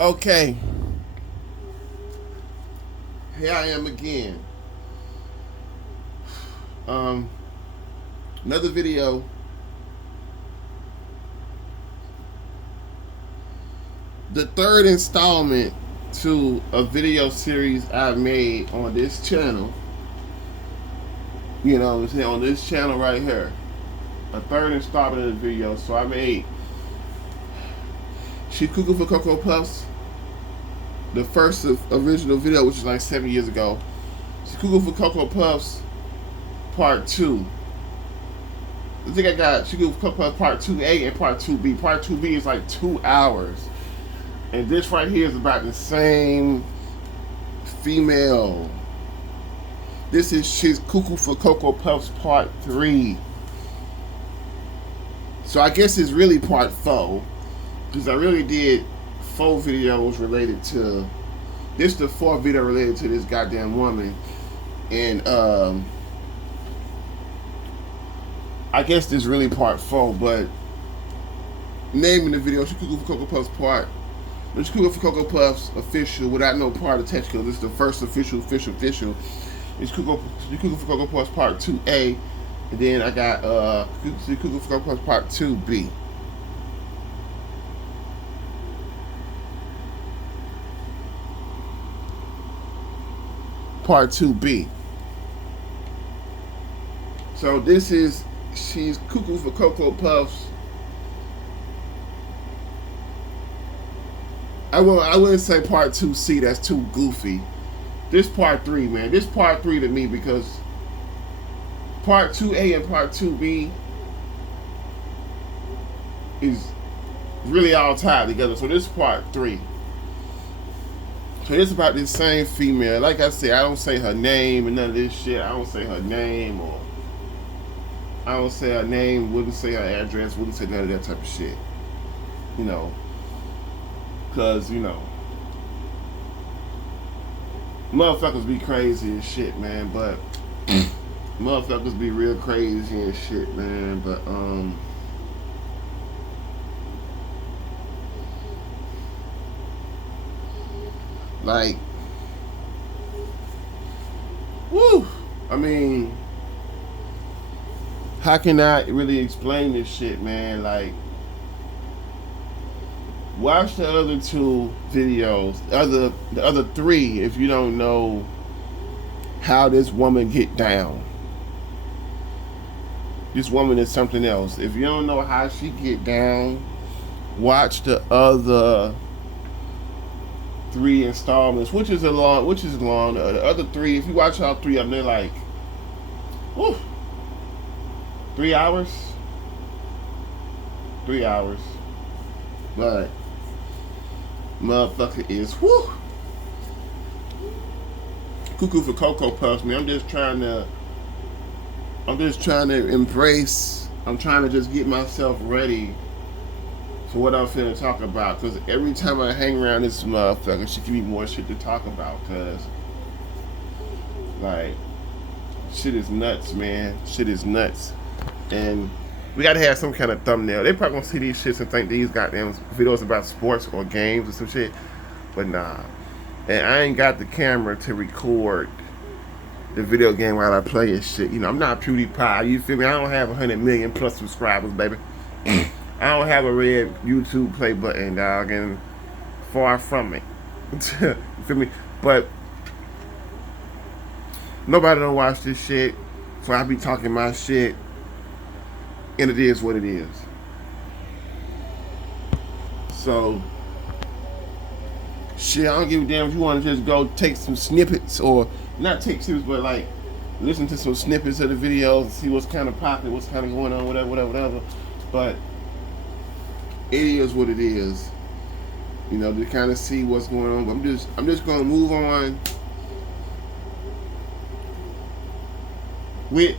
Okay, here I am again. Um, Another video. The third installment to a video series I made on this channel. You know, on this channel right here. A third installment of the video. So I made She Cuckoo for Cocoa Puffs. The first original video, which was like 7 years ago. She Cuckoo for Cocoa Puffs Part 2. I think I got She Cuckoo for Cocoa Puffs Part 2A and Part 2B. Part 2B is like 2 hours. And this right here is about the same female. This is She's Cuckoo for Cocoa Puffs Part 3. So I guess it's really Part 4. Because I really did 4 videos related to... This is the 4th video related to this goddamn woman. And I guess this is really Part 4, but naming the video She Cuckoo for Cocoa Puffs Part... She Cuckoo for Cocoa Puffs official without no part attached because this is the first official. It's Cuckoo for Cocoa Puffs Part 2A, and then I got Cuckoo for Cocoa Puffs Part 2B. Part 2B. So this is She's Cuckoo for Cocoa Puffs. I wouldn't say Part 2C. That's too goofy. This Part 3, man. This Part 3 to me because Part 2A and Part 2B is really all tied together. So this is Part 3. So it's about this same female. Like I said, I don't say her name and none of this shit. I don't say her name or I don't say her name, wouldn't say her address, wouldn't say none of that type of shit. You know. Because, you know, motherfuckers be crazy and shit, man. But motherfuckers be real crazy and shit, man. But, like, woo! I mean, how can I really explain this shit, man? Like, watch the other 2 videos, the other 3, if you don't know how this woman get down. This woman is something else. If you don't know how she get down, watch the other 3 installments, which is long. The other 3, if you watch all 3 of them, they're like, whew, 3 hours. 3 hours. But motherfucker is whoo. Cuckoo for Cocoa Puffs, man. I'm just trying to embrace. I'm trying to just get myself ready for what I'm finna talk about. Cause every time I hang around this motherfucker, she give me more shit to talk about. Cause like shit is nuts, man. Shit is nuts. And we gotta have some kind of thumbnail. They probably gonna see these shits and think these goddamn videos about sports or games or some shit. But nah. And I ain't got the camera to record the video game while I play this shit. You know, I'm not PewDiePie, you feel me? I don't have 100 million plus subscribers, baby. I don't have a red YouTube play button, dog, and far from it. You feel me? But nobody don't watch this shit, so I be talking my shit. And it is what it is. So, shit, I don't give a damn if you want to just go take some snippets, or not take snippets, but like listen to some snippets of the videos and see what's kind of popping, what's kind of going on, whatever. But it is what it is. You know, to kind of see what's going on. But I'm just gonna move on with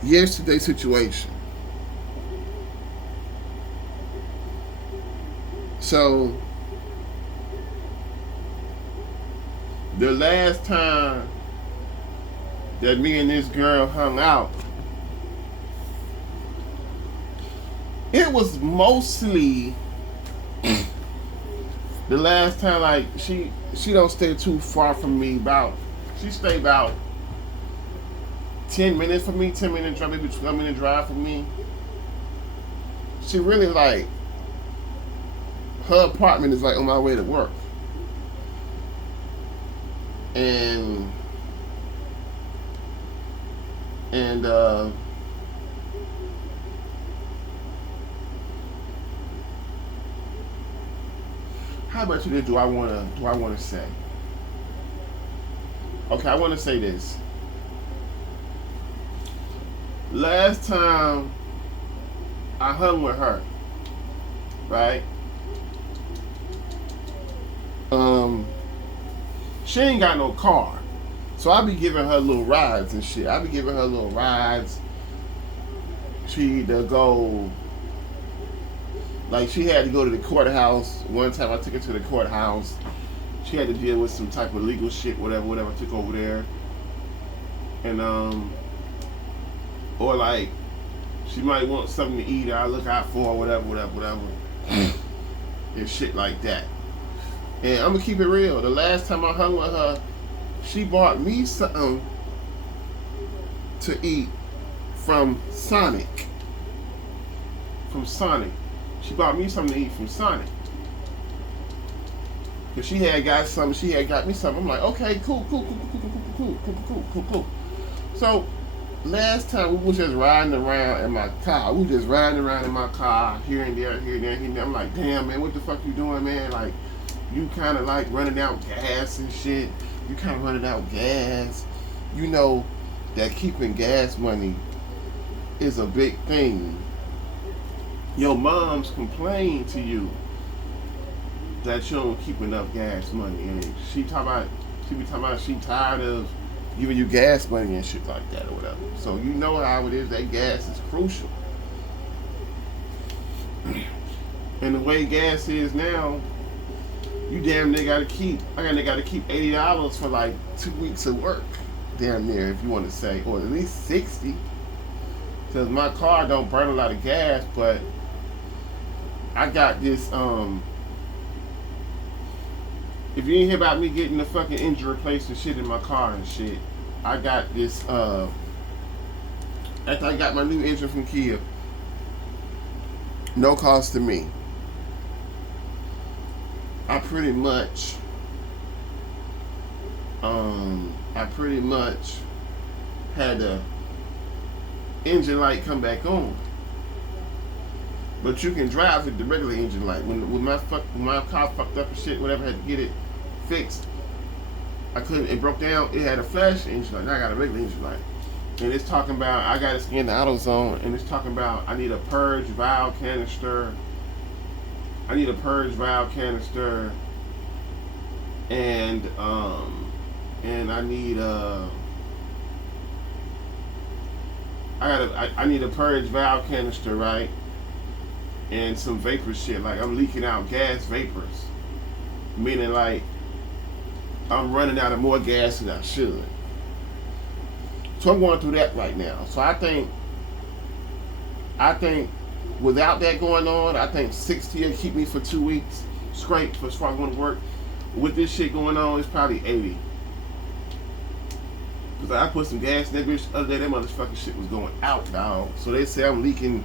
yesterday's situation. So the last time that me and this girl hung out, it was mostly The last time, like she don't stay too far from me. She stay about 10 minutes from me. 10 minute drive, maybe 12 minute drive from me. She really like her apartment is like on my way to work, and and how much of this do I wanna say? Okay, I wanna say this. Last time I hung with her, right? Um, she ain't got no car. So I be giving her little rides and shit. I be giving her little rides. She to go, like she had to go to the courthouse. One time I took her to the courthouse. She had to deal with some type of legal shit, whatever. I took over there, and or like she might want something to eat. I look out for whatever, and shit like that. And I'm gonna keep it real. The last time I hung with her, she bought me something to eat from Sonic. From Sonic. She bought me something to eat from Sonic. Cause she had got something, she had got me something. I'm like, okay, cool. So last time we was just riding around in my car. We was just riding around in my car, here and there. I'm like, damn man, what the fuck you doing, man? Like, you kind of like running out gas and shit. You kind of running out gas. You know that keeping gas money is a big thing. Your mom's complained to you that you don't keep enough gas money, and she be talking about she tired of giving you gas money and shit like that or whatever. So you know how it is. That gas is crucial. And the way gas is now, you damn near gotta keep. I gotta keep $80 for like 2 weeks of work. Damn near, if you want to say, or at least 60. Because my car don't burn a lot of gas, but I got this. If you ain't hear about me getting the fucking engine replaced and shit in my car and shit, I got this. After I got my new engine from Kia, no cost to me. I pretty much had the engine light come back on. But you can drive with the regular engine light. When my car fucked up and shit, whatever, had to get it fixed. I couldn't. It broke down. It had a flash engine light. Now I got a regular engine light, and it's talking about I got to scan the auto zone, and it's talking about I need a purge valve canister. I need a purge valve canister, and I need I need a purge valve canister, right? And some vapor shit, like I'm leaking out gas vapors, meaning like I'm running out of more gas than I should. So I'm going through that right now. So I think without that going on, I think 60 will keep me for 2 weeks straight as far as going to work. With this shit going on, it's probably 80. Because I put some gas in that bitch the other day, that motherfucking shit was going out, dog. So they say I'm leaking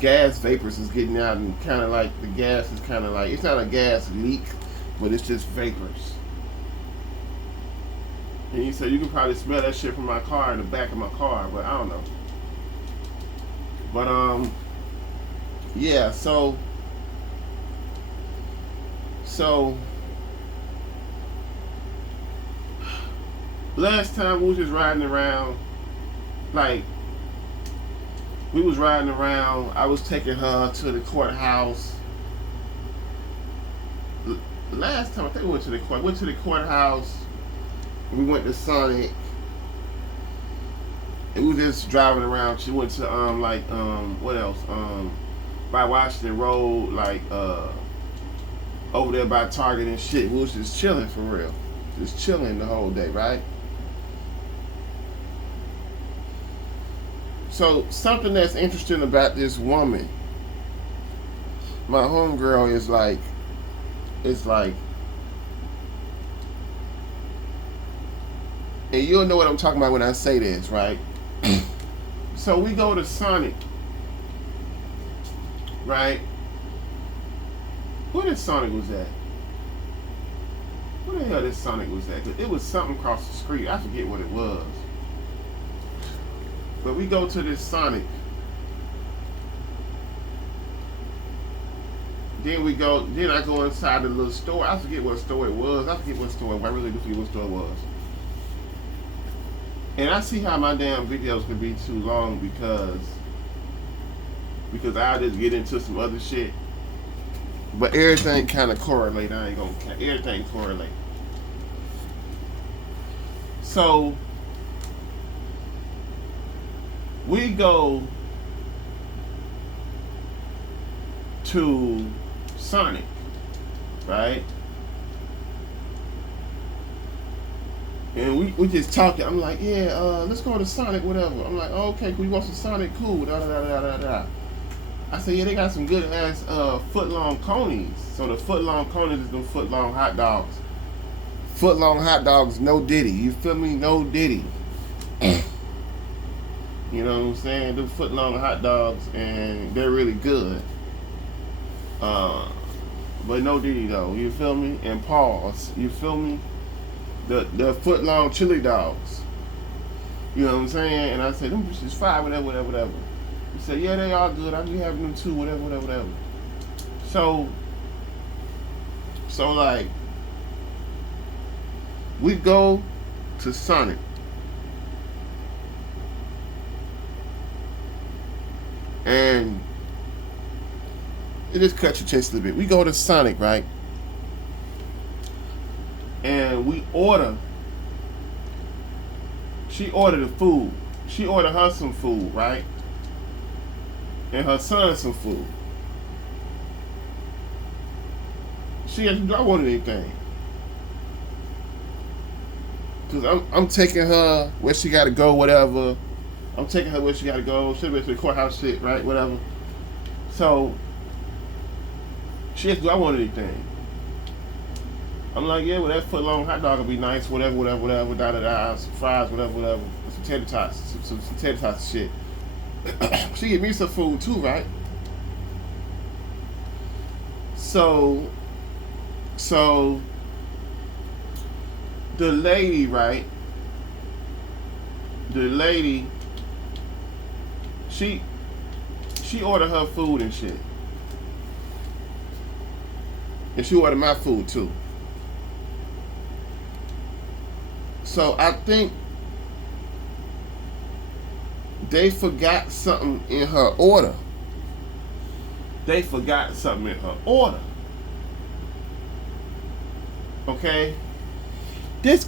gas vapors is getting out, and kind of like the gas is kind of like, it's not a gas leak, but it's just vapors. And he said you can probably smell that shit from my car, in the back of my car, but I don't know. But yeah, so last time we was just riding around, like we was riding around. I was taking her to the courthouse. Last time I think we went to the courthouse. We went to Sonic, and we were just driving around. She went to what else? By Washington Road, like over there by Target and shit. We was just chilling for real, just chilling the whole day, right? So something that's interesting about this woman, my homegirl, is like it's like, and you'll know what I'm talking about when I say this, right? So we go to Sonic, right? Where this Sonic was at? Where the hell this Sonic was at? It was something across the street. I forget what it was. But we go to this Sonic. Then I go inside the little store. I forget what store it was. I really do forget what store it was. And I see how my damn videos can be too long because I just get into some other shit. But everything kind of correlate. I ain't gonna everything correlate. So we go to Sonic, right? And we just talking. I'm like, yeah, let's go to Sonic, whatever. I'm like, oh, okay, cool. You want some Sonic? Cool. Da da da da da da. I said, yeah, they got some good ass foot long conies. So the foot long conies is them foot long hot dogs. Foot long hot dogs, no Diddy. You feel me? No Diddy. You know what I'm saying? Them foot long hot dogs, and they're really good. But no Diddy though. You feel me? And pause. You feel me? The foot long chili dogs. You know what I'm saying? And I said, them bitches fire, whatever. He said, yeah, they all good. I be having them too, whatever. So like, we go to Sonic. And it just cuts your chest a little bit. We go to Sonic, right? And we order. She ordered the food. She ordered her some food, right? And her son some food. She asked me, do I want anything? Because I'm taking her where she got to go, whatever. I'm taking her where she got to go. She'll be to the courthouse shit, right? Whatever. So she asked, do I want anything? I'm like, yeah, well, that foot long hot dog will be nice, whatever, da da da, some fries, whatever, some tater tots, some tater tots shit. She give me some food too, right? So the lady, right? The lady, she ordered her food and shit, and she ordered my food too. So I think they forgot something in her order. Okay? This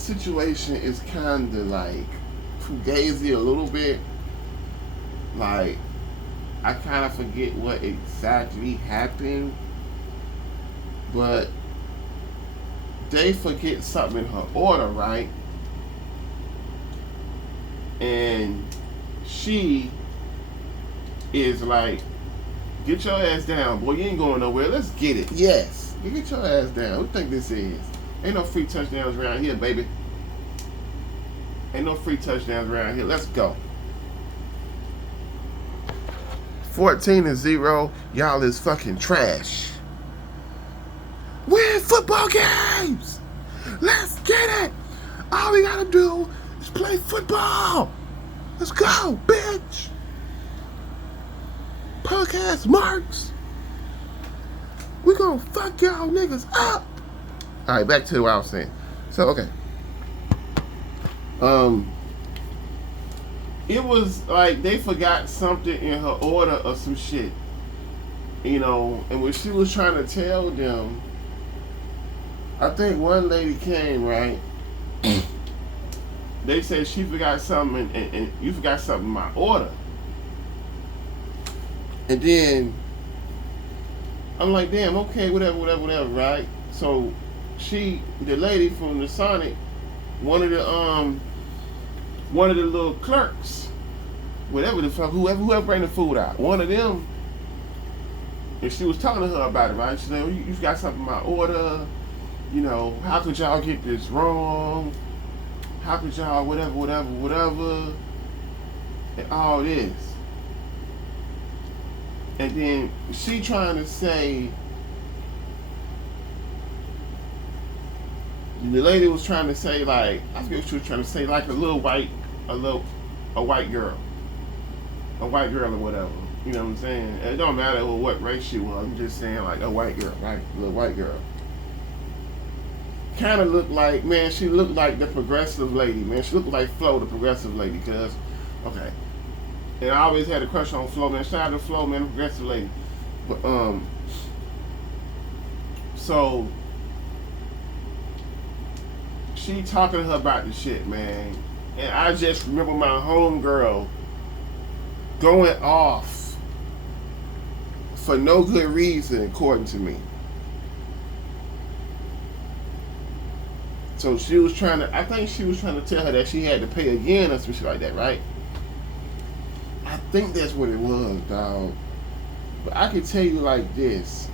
situation is kind of like fugazi a little bit. Like, I kind of forget what exactly happened. But they forget something in her order, right? And she is like, get your ass down, boy. You ain't going nowhere. Let's get it. Yes. You get your ass down. What do you think this is? Ain't no free touchdowns around here, baby. Ain't no free touchdowns around here. Let's go. 14-0. Y'all is fucking trash. Win football games. Let's get it. All we gotta do is play football. Let's go, bitch. Podcast marks. We gonna fuck y'all niggas up. All right, back to what I was saying. So, okay. It was like they forgot something in her order or some shit. You know, and when she was trying to tell them, I think one lady came, right? They said she forgot something and you forgot something in my order. And then I'm like, damn, okay, whatever, right? So the lady from the Sonic, one of the little clerks, whatever the fuck, whoever bring the food out, one of them And she was telling her about it, right? She said, you got something in my order. You know, how could y'all get this wrong? How could y'all whatever, and all this. And then she trying to say, the lady was trying to say, like, I forget what she was trying to say, like a white girl. A white girl or whatever. You know what I'm saying? It don't matter what race she was. I'm just saying, like, a white girl, right? A little white girl. Kind of looked like, man, she looked like the progressive lady, man. She looked like Flo, the progressive lady, because, okay. And I always had a crush on Flo, man. Shout out to Flo, man, the progressive lady. But, so, she talking to her about the shit, man. And I just remember my homegirl going off for no good reason, according to me. So she was trying to, I think she was trying to tell her that she had to pay again or some shit like that, right? I think that's what it was, dog. But I can tell you like this.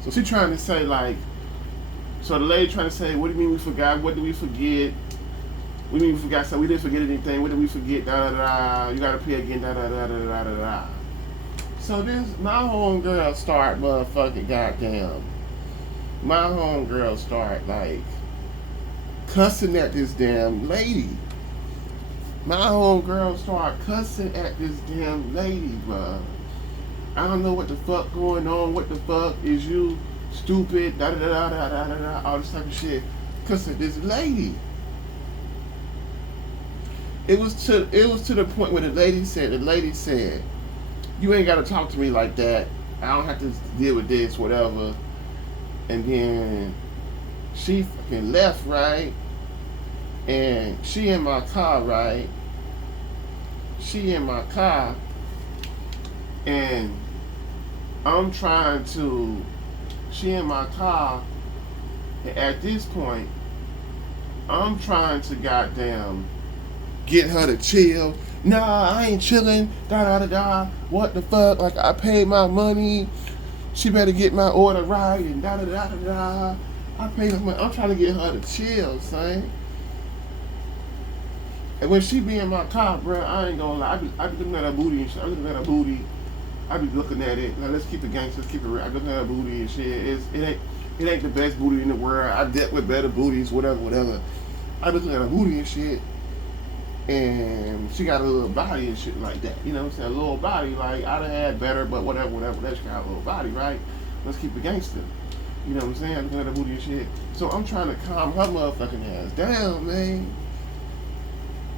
So she trying to say like, so the lady trying to say, what do you mean we forgot? What did we forget? What do you mean we forgot? So we didn't forget anything. What did we forget? Da da da. You gotta pay again. Da da da da da da da. So this, my homegirl start motherfucking goddamn. My homegirl start like cussing at this damn lady. My homegirl start cussing at this damn lady, bro. I don't know what the fuck going on. What the fuck is you stupid? Da da da da da da da. All this type of shit. Cussing at this lady. It was to the point where the lady said, you ain't gotta talk to me like that. I don't have to deal with this, whatever. And then she fucking left, right? And she in my car, right? She in my car. And I'm trying to, she in my car. And at this point, I'm trying to goddamn get her to chill. Nah, I ain't chilling. Da da da da. What the fuck? Like, I paid my money. She better get my order right and da da da da da. I paid her money. I'm trying to get her to chill, son. And when she be in my car, bro, I ain't gonna lie. I be looking at her booty and shit. I be looking at her booty. I be looking at it. Now let's keep it gangster. Let's keep it real. I be looking at her booty and shit. It ain't the best booty in the world. I dealt with better booties, whatever. I be looking at her booty and shit. And she got a little body and shit like that. You know what I'm saying? A little body, like, I'd have had better, but whatever. She got a little body, right? Let's keep it gangster. You know what I'm saying? Looking at her booty and shit. So I'm trying to calm her motherfucking ass down, man.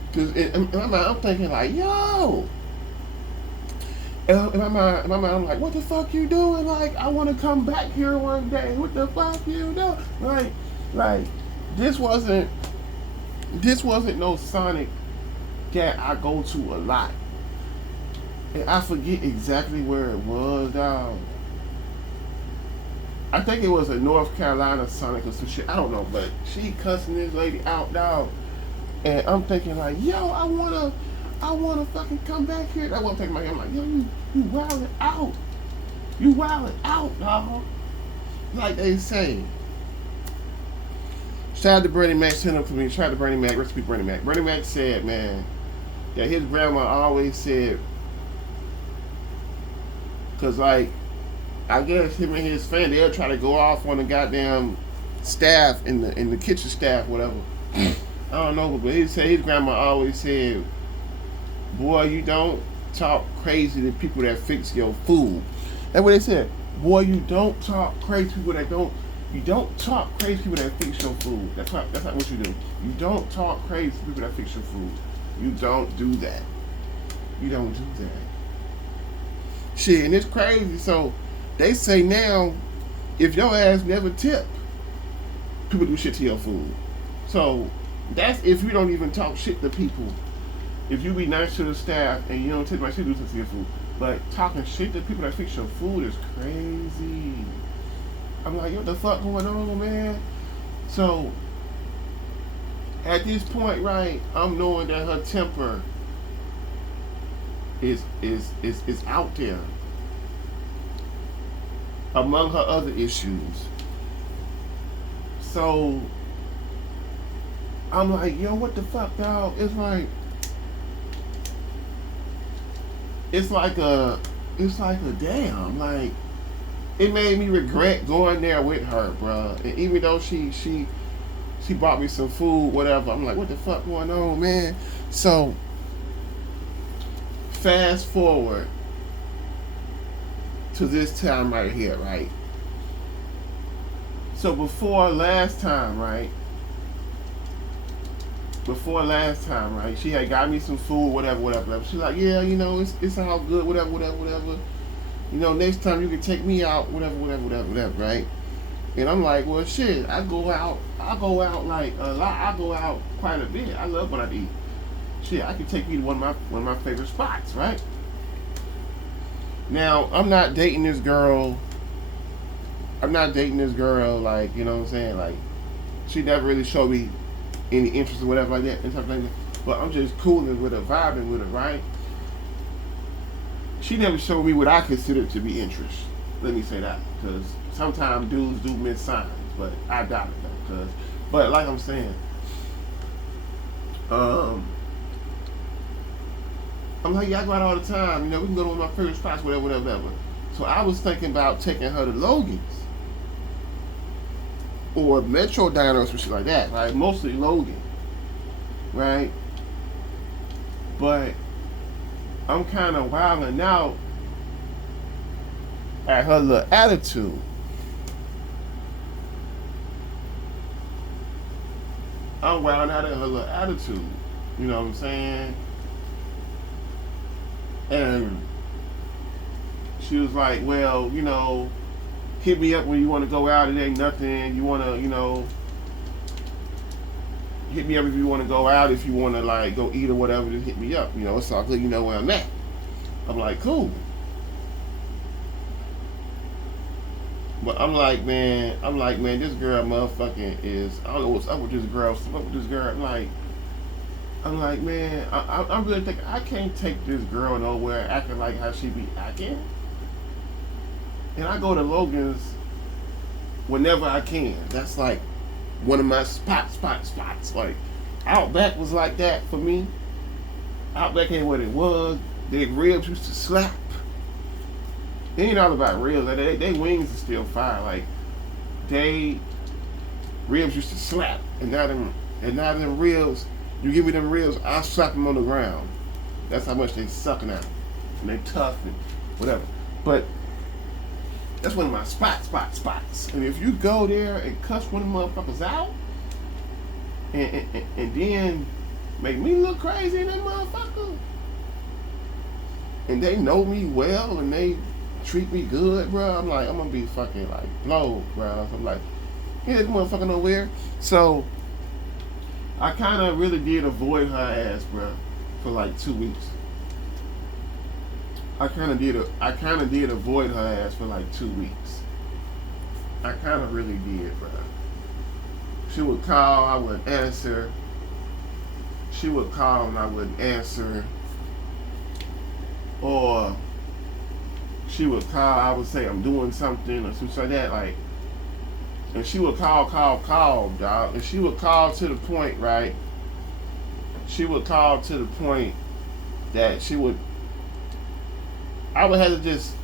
Because in my mind, I'm thinking like, yo. In my mind, I'm like, what the fuck you doing? Like, I want to come back here one day. What the fuck you doing? Like, this wasn't no Sonic that I go to a lot. And I forget exactly where it was, dog. I think it was a North Carolina Sonic or some shit. I don't know, but she cussing this lady out, dog. And I'm thinking like, yo, I wanna fucking come back here. That's what I'm thinking my head. I'm like, yo, you wildin' out. You wildin' out, dog. Like they say. Shout out to Bernie Mac, send him for me. Shout out to Bernie Mac, recipe Bernie Mac. Bernie Mac said, man, that his grandma always said, cause like, I guess him and his family, they'll try to go off on the goddamn staff in the kitchen staff, whatever. I don't know, but he said his grandma always said, boy, you don't talk crazy to people that fix your food. That's what they said. Boy, you don't talk crazy to people that don't. You don't talk crazy to people that fix your food. That's not what you do. You don't talk crazy to people that fix your food. You don't do that. You don't do that. Shit, and it's crazy. So they say now, if your ass never tip, people do shit to your food. So that's if you don't even talk shit to people. If you be nice to the staff and you don't tip my shit, do something to your food. But talking shit to people that fix your food is crazy. I'm like, what the fuck going on, man? So at this point, right, I'm knowing that her temper is out there among her other issues. So I'm like, yo, what the fuck, dog? It's like a damn, like it made me regret going there with her, bro. And even though she bought me some food, whatever, I'm like, what the fuck going on, man? So fast forward to this time right here, right? So before last time, right? She had got me some food, whatever. She's like, yeah, it's all good, whatever. Next time you can take me out, whatever, right? And I'm like, well, shit, I go out like a lot. I go out quite a bit. I love what I eat. Shit, I can take you to one of my favorite spots, right? Now, I'm not dating this girl. Like, you know what I'm saying? Like, she never really showed me any interest or whatever like that and stuff like that. But I'm just cooling with her, vibing with her, right? She never showed me what I consider to be interest. Let me say that, because sometimes dudes do miss signs, but I doubt it though. But like I'm saying, I'm like, yeah, I go out all the time. We can go to one of my favorite spots, whatever. So I was thinking about taking her to Logan's or Metro Diner or some shit like that, right? Mostly Logan, right? But I'm kind of wilding out at her little attitude. I'm wilding out at her little attitude. You know what I'm saying? And she was like, well, hit me up when you want to go out. It ain't nothing. You want to, hit me up if you want to go out. If you want to, like, go eat or whatever, just hit me up. It's all good. You know where I'm at. I'm like, cool. But I'm like, man, this girl motherfucking is, I don't know what's up with this girl. I'm like, man, I'm really thinking, I can't take this girl nowhere acting like how she be acting. And I go to Logan's whenever I can. That's like one of my spots. Like, Outback was like that for me. Outback ain't what it was. Their ribs used to slap. It ain't all about ribs. They wings are still fire. Like, they ribs used to slap. And now them ribs, you give me them ribs, I'll slap them on the ground. That's how much they sucking out. And they tough and whatever. But that's one of my spots. And if you go there and cuss one of them motherfuckers out, and then make me look crazy in that motherfucker, and they know me well and they treat me good, bro, I'm like, I'm gonna be fucking like blown, bro. I'm like, yeah, this motherfucker nowhere. So I kind of really did avoid her ass, bro, for like 2 weeks. I kind of did avoid her ass for like 2 weeks. I kind of really did, bro. She would call, I wouldn't answer. She would call and I wouldn't answer. Or she would call, I would say I'm doing something or something like that, like. And she would call, dog. And she would call to the point, right? She would call to the point that I would have to just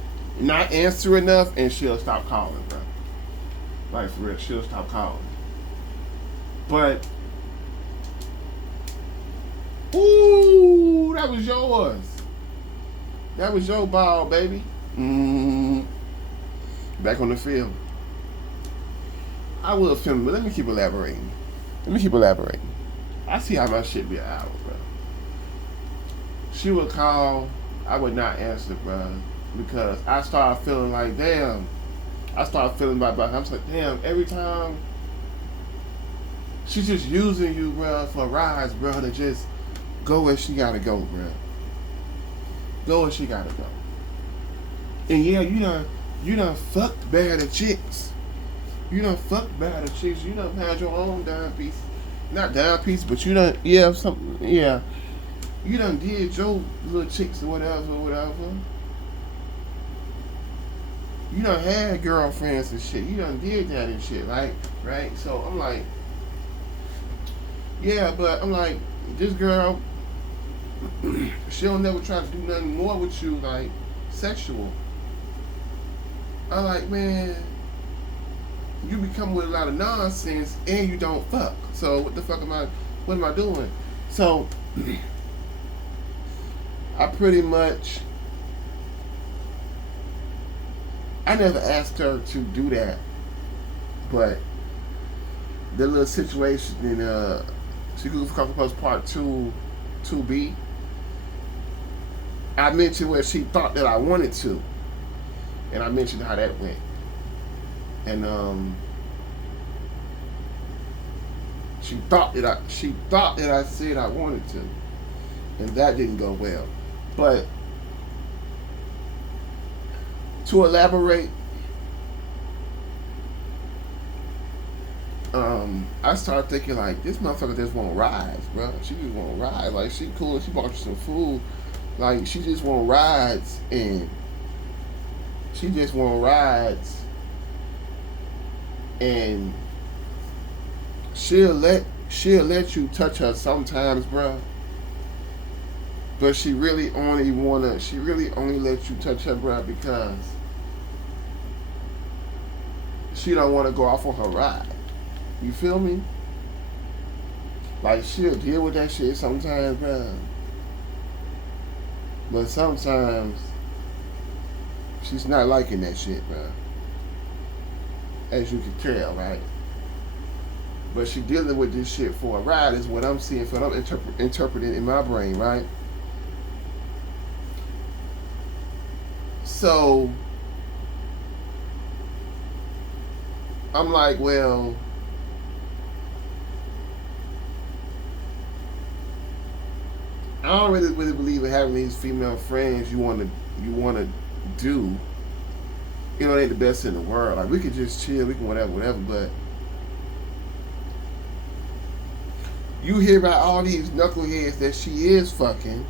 not answer enough and she'll stop calling, bro. Like, for real, she'll stop calling. But, ooh, that was yours. That was your ball, baby. Back on the field. I will film, but let me keep elaborating. I see how my shit be an hour, bro. She would call, I would not answer, bro, because I started feeling like, damn. I started feeling about her. I was like, damn, every time she's just using you, bro, for rides, bro, to just go where she gotta go, bro. Go where she gotta go. And yeah, you done fucked better chicks. You done fucked better chicks. You done had your own dime piece. Not dime piece, but you done, yeah, something, yeah. You done did your little chicks or whatever. You done had girlfriends and shit. You done did that and shit, right? So I'm like, yeah, but I'm like, this girl, she'll never try to do nothing more with you, like, sexual. I'm like, man, you become with a lot of nonsense and you don't fuck. So what am I doing? So I pretty much, I never asked her to do that, but the little situation in Cuckoo Post Part 2B, I mentioned where she thought that I wanted to, and I mentioned how that went, and she thought that I said I wanted to, and that didn't go well. But to elaborate, I started thinking like, this motherfucker just want rides, bro. She just want rides. Like, she cool. She bought you some food. Like, she just want rides, and she just want rides, and she'll let you touch her sometimes, bro. But she really only let you touch her, bro, because she don't want to go off on her ride. You feel me? Like, she'll deal with that shit sometimes, bro. But sometimes she's not liking that shit, bro. As you can tell, right? But she dealing with this shit for a ride is what I'm seeing, for what I'm interpreting in my brain, right? So I'm like, well, I don't really believe in having these female friends you wanna do. You know, they ain't the best in the world. Like, we could just chill, we can whatever, but you hear about all these knuckleheads that she is fucking,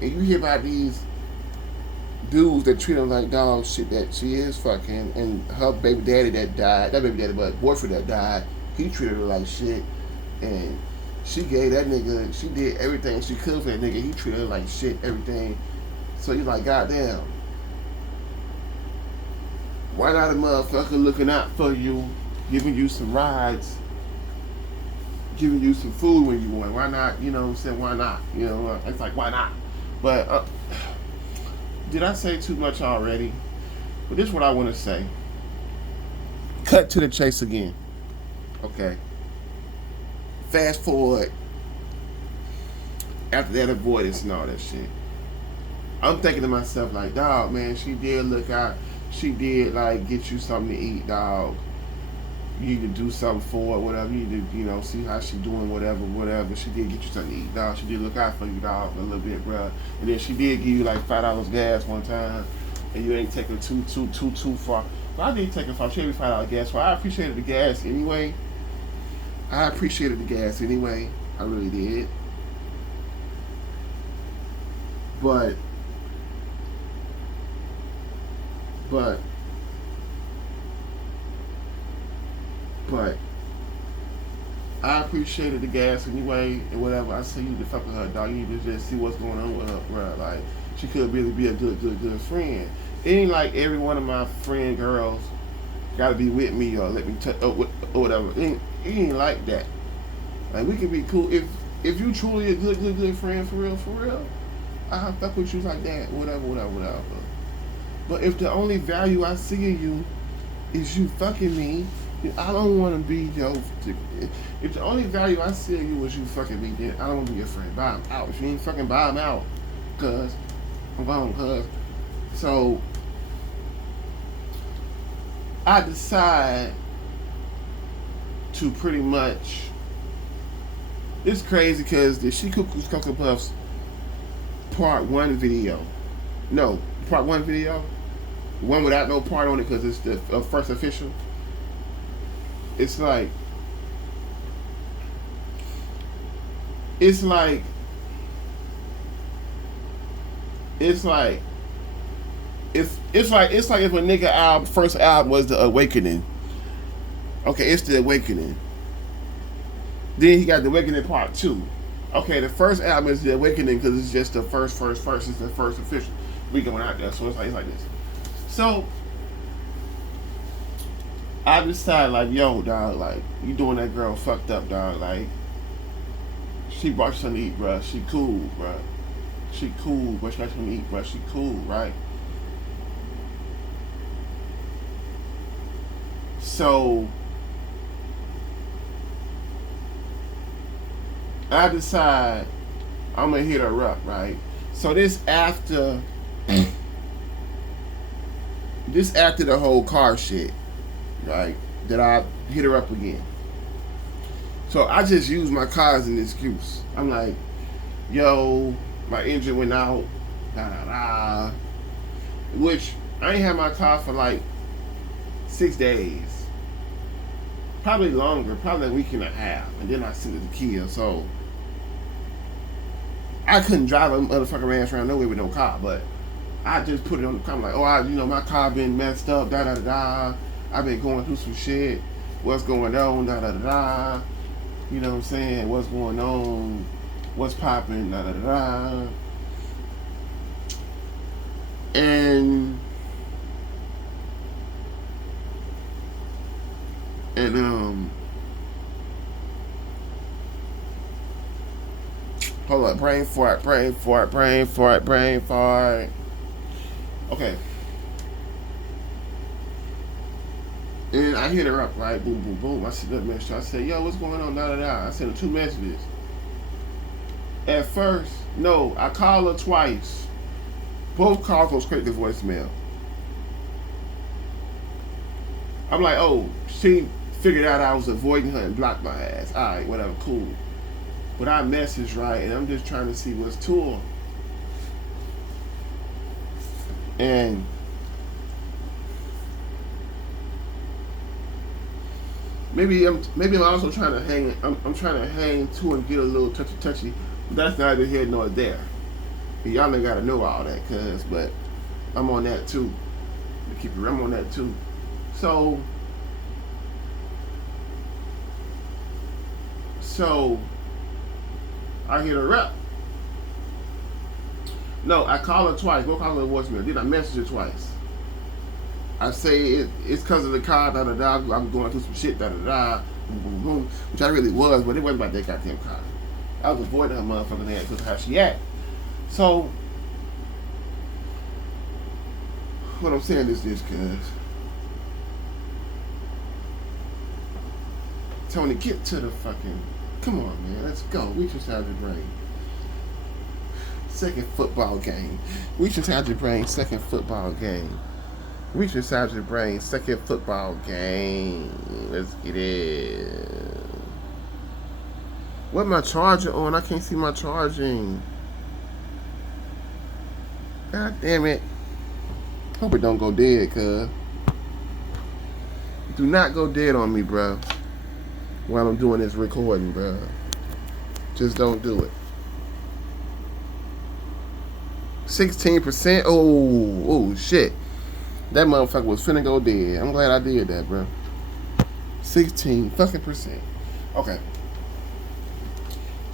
and you hear about these dudes that treat her like dog shit that she is fucking, and her baby daddy that died, not baby daddy, but boyfriend that died, he treated her like shit, and she gave that nigga, she did everything she could for that nigga, he treated her like shit, everything. So you're like, goddamn, why not a motherfucker looking out for you, giving you some rides, giving you some food when you want? Why not? You know what I'm saying? Why not? You know, it's like, why not? But did I say too much already? But this is what I want to say. Cut to the chase again. Okay. Fast forward after that avoidance and all that shit. I'm thinking to myself like, dog, man, she did look out. She did, like, get you something to eat, dog. You need to do something for it, whatever. You need to, you know, see how she doing, whatever. She did get you something to eat, dog. She did look out for you, dog, a little bit, bro. And then she did give you like $5 gas one time, and you ain't taking too far. But I did take it far. She gave me $5 gas. Well, I appreciated the gas anyway. I really did. But I appreciated the gas anyway, and whatever. I say, you need to fuck with her, dog. You need to just see what's going on with her, bro. Like, she could really be a good friend. It ain't like every one of my friend girls gotta be with me or let me or whatever. It ain't like that. Like, we can be cool if you truly a good friend for real. I'll fuck with you like that, whatever. But if the only value I see in you is you fucking me, then I don't want to be your. If the only value I see in you is you fucking me, then I don't want to be your friend. Buy him out. If you ain't fucking buy him out, cuz I'm gone, cuz. So I decide to pretty much. It's crazy because the She Cuckoo's Cocoa Puffs part 1 video. No, part 1 video. One without no part on it because it's the first official. It's like it's like it's like if a nigga album first album was The Awakening. Okay, it's The Awakening. Then he got The Awakening Part 2. Okay, the first album is The Awakening because it's just the first. It's the first official. We going out there, so it's like this. So I decided like, yo, dog, like you doing that girl fucked up, dog. Like she brought you something to eat, bruh. She cool, bruh. She cool, but she got something to eat, bruh. She cool, right? So I decide I'm gonna hit her up, right? So this after the whole car shit, right? That I hit her up again. So I just use my car as an excuse. I'm like, yo, my engine went out, da da da. Which I ain't had my car for like 6 days, probably longer, probably a week and a half, and then I sent it to Kia. So I couldn't drive a motherfucking ass around nowhere with no car, but I just put it on the car. I'm like, my car been messed up, da da da da. I've been going through some shit. What's going on, da da da da. You know what I'm saying? What's going on? What's popping, da da da da. And hold up, brain fart. Okay. And I hit her up, right? Boom, boom, boom. I sent her a message. I said, yo, what's going on? Da da da. I sent her 2 messages. At first, no, I called her twice. Both calls go straight to voicemail. I'm like, oh, she figured out I was avoiding her and blocked my ass. Alright, whatever, cool. But I messaged, right, and I'm just trying to see what's to her. And maybe I'm also trying to hang. I'm trying to hang too and get a little touchy. But that's neither here nor there. And y'all ain't gotta know all that, but I'm on that too. I'm on that too. So I hit her up. No, I called her twice. Both calls her voicemail. Then I messaged her twice. I say it's because of the car, da da da. I'm going through some shit, da da da, boom, boom, boom, which I really was, but it wasn't about that goddamn car. I was avoiding her motherfucking ass because of how she act. So what I'm saying is this, cuz Tony, get to the fucking. Come on, man. Let's go. Reach inside your brain. Second football game. Reach inside your brain. Second football game. Reach inside your brain. Second football game. Let's get it. What my charger on? I can't see my charging. God damn it. Hope it don't go dead, cuz. Do not go dead on me, bro. While I'm doing this recording, bro. Just don't do it. 16%? Oh, shit. That motherfucker was finna go dead. I'm glad I did that, bro. 16 fucking percent. Okay.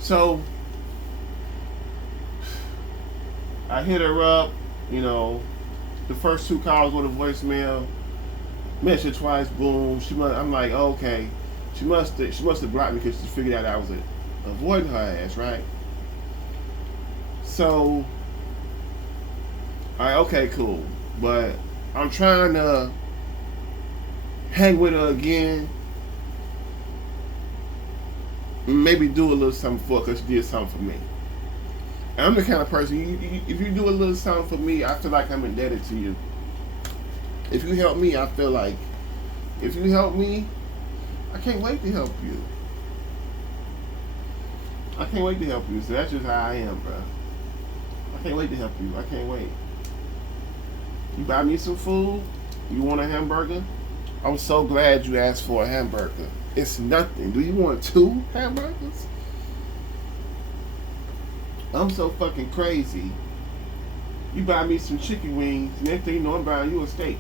So, I hit her up, the first 2 calls with a voicemail. Message twice, boom. I'm like, okay. She must have blocked me because she figured out I was avoiding her ass, right? So, alright, okay, cool. But I'm trying to hang with her again. Maybe do a little something for her because she did something for me. And I'm the kind of person, if you do a little something for me, I feel like I'm indebted to you. If you help me, I feel like, if you help me, I can't wait to help you. I can't wait to help you. So that's just how I am, bro. I can't wait to help you. I can't wait. You buy me some food? You want a hamburger? I'm so glad you asked for a hamburger. It's nothing. Do you want 2 hamburgers? I'm so fucking crazy. You buy me some chicken wings, next thing you know, I'm buying you a steak.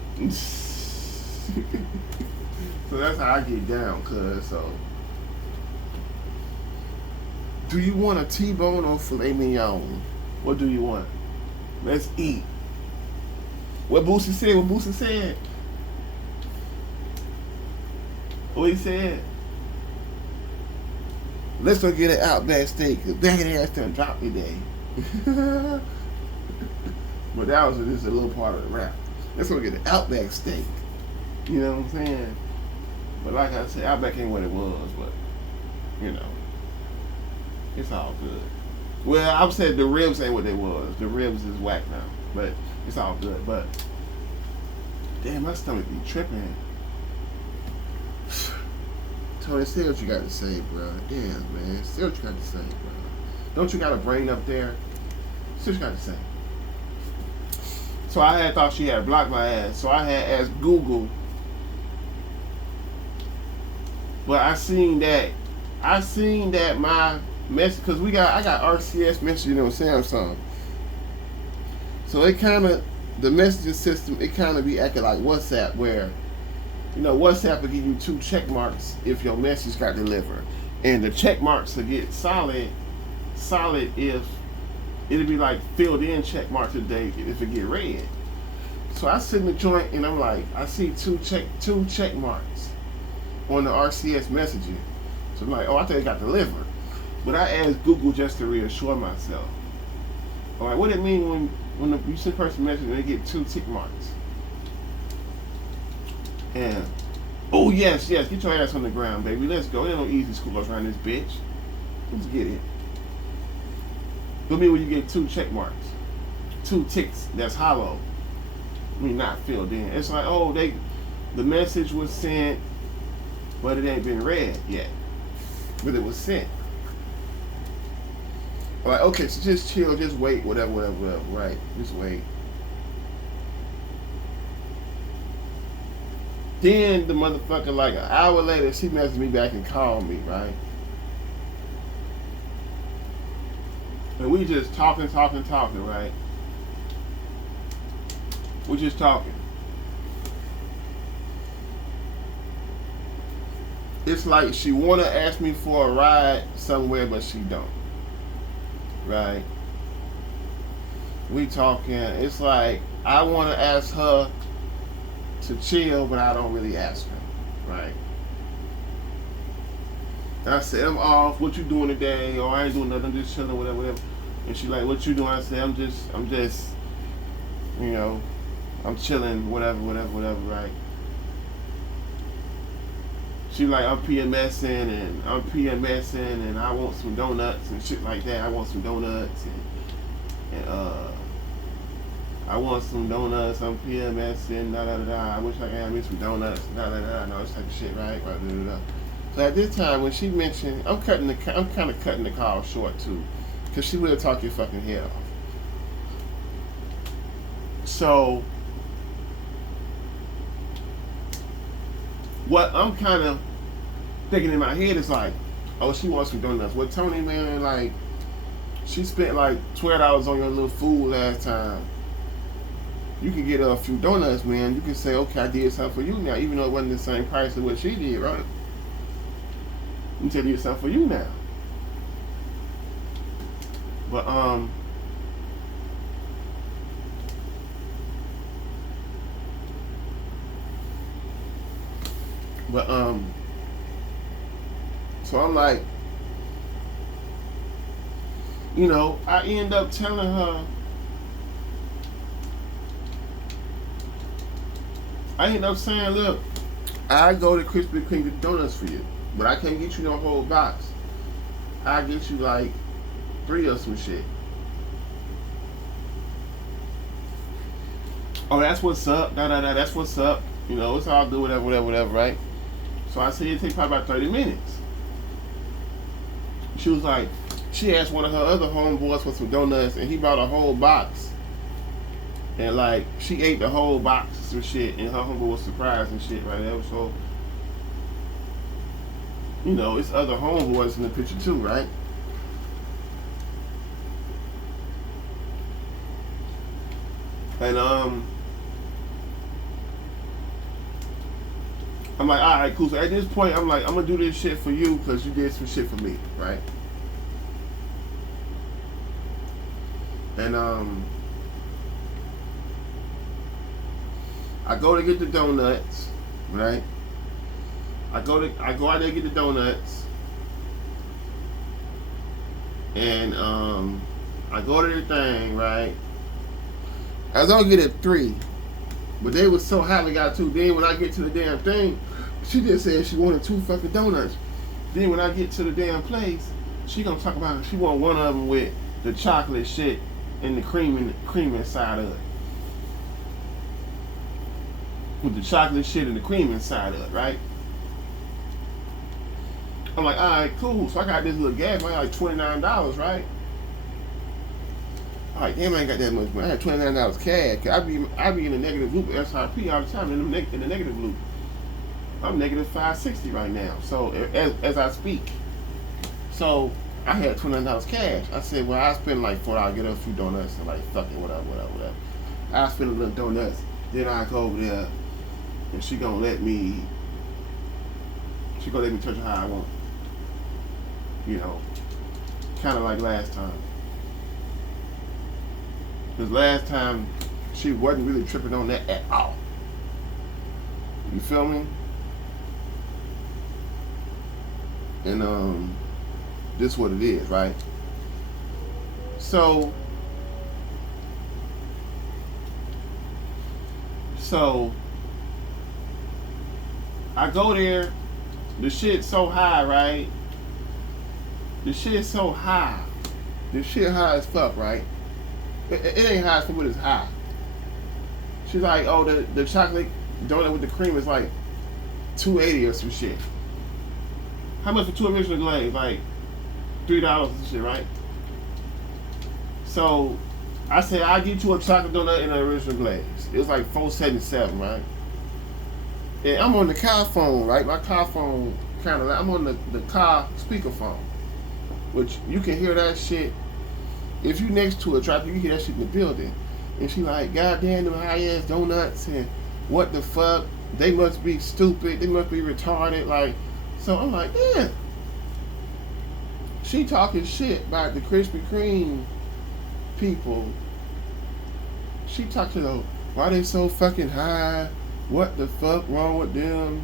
So that's how I get down, cuz. So, do you want a T-bone or filet mignon? What do you want? Let's eat. What Boosie said? What Boosie said? What he said? Let's go get an Outback steak, cause back in the ass done dropped today. But that was just a little part of the rap. Let's go get an Outback steak. You know what I'm saying? But like I said, Outback ain't what it was, but you know, it's all good. Well, I would say the ribs ain't what they was. The ribs is whack now, but it's all good. But damn, my stomach be tripping. Tony, say what you got to say, bro. Damn, man, say what you got to say, bro. Don't you got a brain up there? Say what you got to say. So I had thought she had blocked my ass. So I had asked Google. But I seen that my message, because I got RCS messaging on Samsung. So it kind of, the messaging system, it kind of be acting like WhatsApp, where, you know, WhatsApp will give you 2 check marks if your message got delivered. And the check marks will get solid if it'll be like filled in check mark today if it get red. So I sit in the joint and I'm like, I see two check marks on the RCS messaging. So I'm like, oh, I think it got delivered. But I asked Google just to reassure myself. All right, what it mean when you send a person message and they get 2 tick marks? And oh yes, get your ass on the ground, baby. Let's go. There ain't no easy schools around this bitch. Let's get it. What mean when you get 2 check marks, 2 ticks that's hollow? I mean, not filled in. It's like, oh, the message was sent, but it ain't been read yet. But it was sent. Like, okay, so just chill, just wait, whatever, right? Just wait. Then the motherfucker, like an hour later, she messaged me back and called me, right? And we just talking, right? We're just talking. It's like she wanna ask me for a ride somewhere, but she don't. Right? We talking. It's like I wanna ask her to chill, but I don't really ask her. Right? And I said, I'm off. What you doing today? Or I ain't doing nothing. I'm just chilling, whatever. And she like, what you doing? I said, I'm just, you know, I'm chilling, whatever, right? She like, I'm PMSing and I want some donuts and shit like that. I want some donuts and I want some donuts. I'm PMSing, I wish I could have me some donuts, no, this type of shit, right? So at this time, when she mentioned, I'm kind of cutting the call short too, because she would have talked your fucking head off. So what I'm kind of thinking in my head is like, oh, she wants some donuts. Well, Tony, man, like, she spent like $12 on your little food last time. You can get a few donuts, man. You can say, okay, I did something for you now, even though it wasn't the same price as what she did, right? You can did something for you now. But so I'm like, you know, I end up telling her, I end up saying, look, I go to Krispy Kreme to get donuts for you, but I can't get you no whole box. I get you like 3 or some shit. Oh, that's what's up. That's what's up. You know, it's all good, whatever, right? So I said it take probably about 30 minutes. She was like, she asked one of her other homeboys for some donuts, and he bought a whole box. And like, she ate the whole box and shit, and her homeboy was surprised and shit right there. So, you know, it's other homeboys in the picture too, right? And I'm like, all right, cool. So at this point, I'm like, I'm gonna do this shit for you because you did some shit for me, right? And I go to get the donuts, right? I go out there to get the donuts, and I go to the thing, right? I was gonna get a 3, but they was so hot, I got 2. Then when I get to the damn thing, she just said she wanted 2 fucking donuts. Then when I get to the damn place, she gonna talk about she want one of them with the chocolate shit and the cream inside of it. With the chocolate shit and the cream inside of it, right? I'm like, all right, cool. So I got this little gas money, like $29, right? All right, damn, I ain't got that much money. I had $29 cash. I be in the negative loop at SRP all the time. In the negative loop, I'm negative 560 right now. So as I speak, so I had $29 cash. I said, well, I spend like $4, get a few donuts and like fuck it, whatever. I spend a little donuts. Then I go over there, and she gonna let me touch her how I want. You know, kind of like last time. Because last time, she wasn't really tripping on that at all. You feel me? And this is what it is, right? So I go there. The shit's so high, right? The shit's so high. The shit high as fuck, right? It ain't high as fuck, but it's high. She's like, oh, the chocolate donut with the cream is like $2.80 or some shit. How much for 2 original glaze? Like $3 and shit, right? So I said, I'll get you a chocolate donut and an original glaze. It was like $4.77, right? And I'm on the car phone, right? My car phone kind of, I'm on the car speakerphone, which you can hear that shit. If you next to a traffic, you can hear that shit in the building. And she like, goddamn them high ass donuts and what the fuck? They must be stupid. They must be retarded. Like, so I'm like, yeah. She talking shit about the Krispy Kreme people. She talked to them, why they so fucking high? What the fuck wrong with them?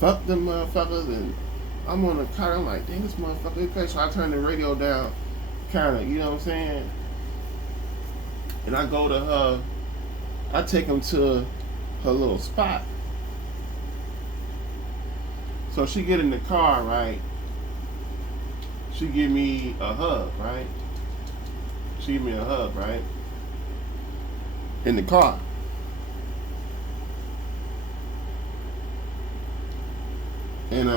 Fuck them motherfuckers. And I'm on the car. I'm like, dang, this motherfucker. Okay, so I turn the radio down, kind of, you know what I'm saying? And I go to her. I take them to her little spot. So she get in the car, right? She give me a hug, right? She give me a hug, right? In the car. And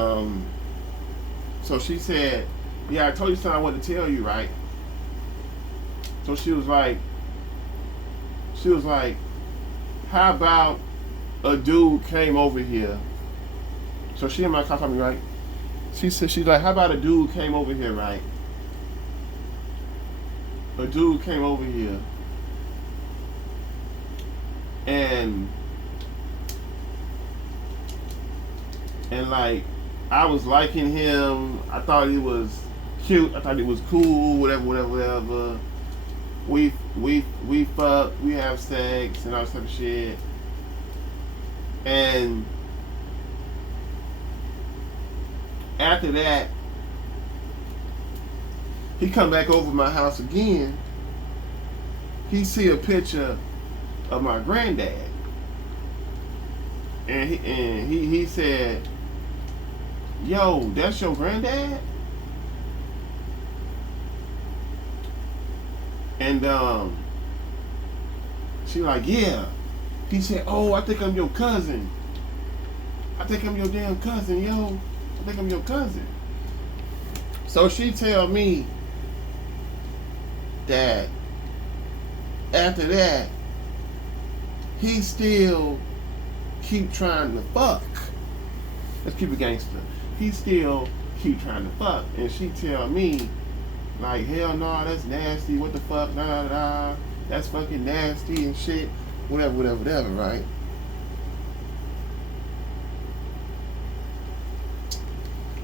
so she said, yeah, I told you something I wanted to tell you, right? So she was like, how about a dude came over here? So she in my car talking, right? She said, she's like, how about a dude came over here, right? A dude came over here and like, I was liking him. I thought he was cute. I thought he was cool. Whatever. We fuck. We have sex and all that type of shit. And after that, he come back over my house again. He see a picture of my granddad, and he said, yo, that's your granddad? And she like, yeah. He said, oh, I think I'm your cousin. I think I'm your damn cousin, yo. I think I'm your cousin. So she tell me that after that, he still keep trying to fuck. Let's keep it gangster. He still keep trying to fuck. And she tell me, like, hell no, that's nasty. What the fuck? Nah. That's fucking nasty and shit. Whatever, right?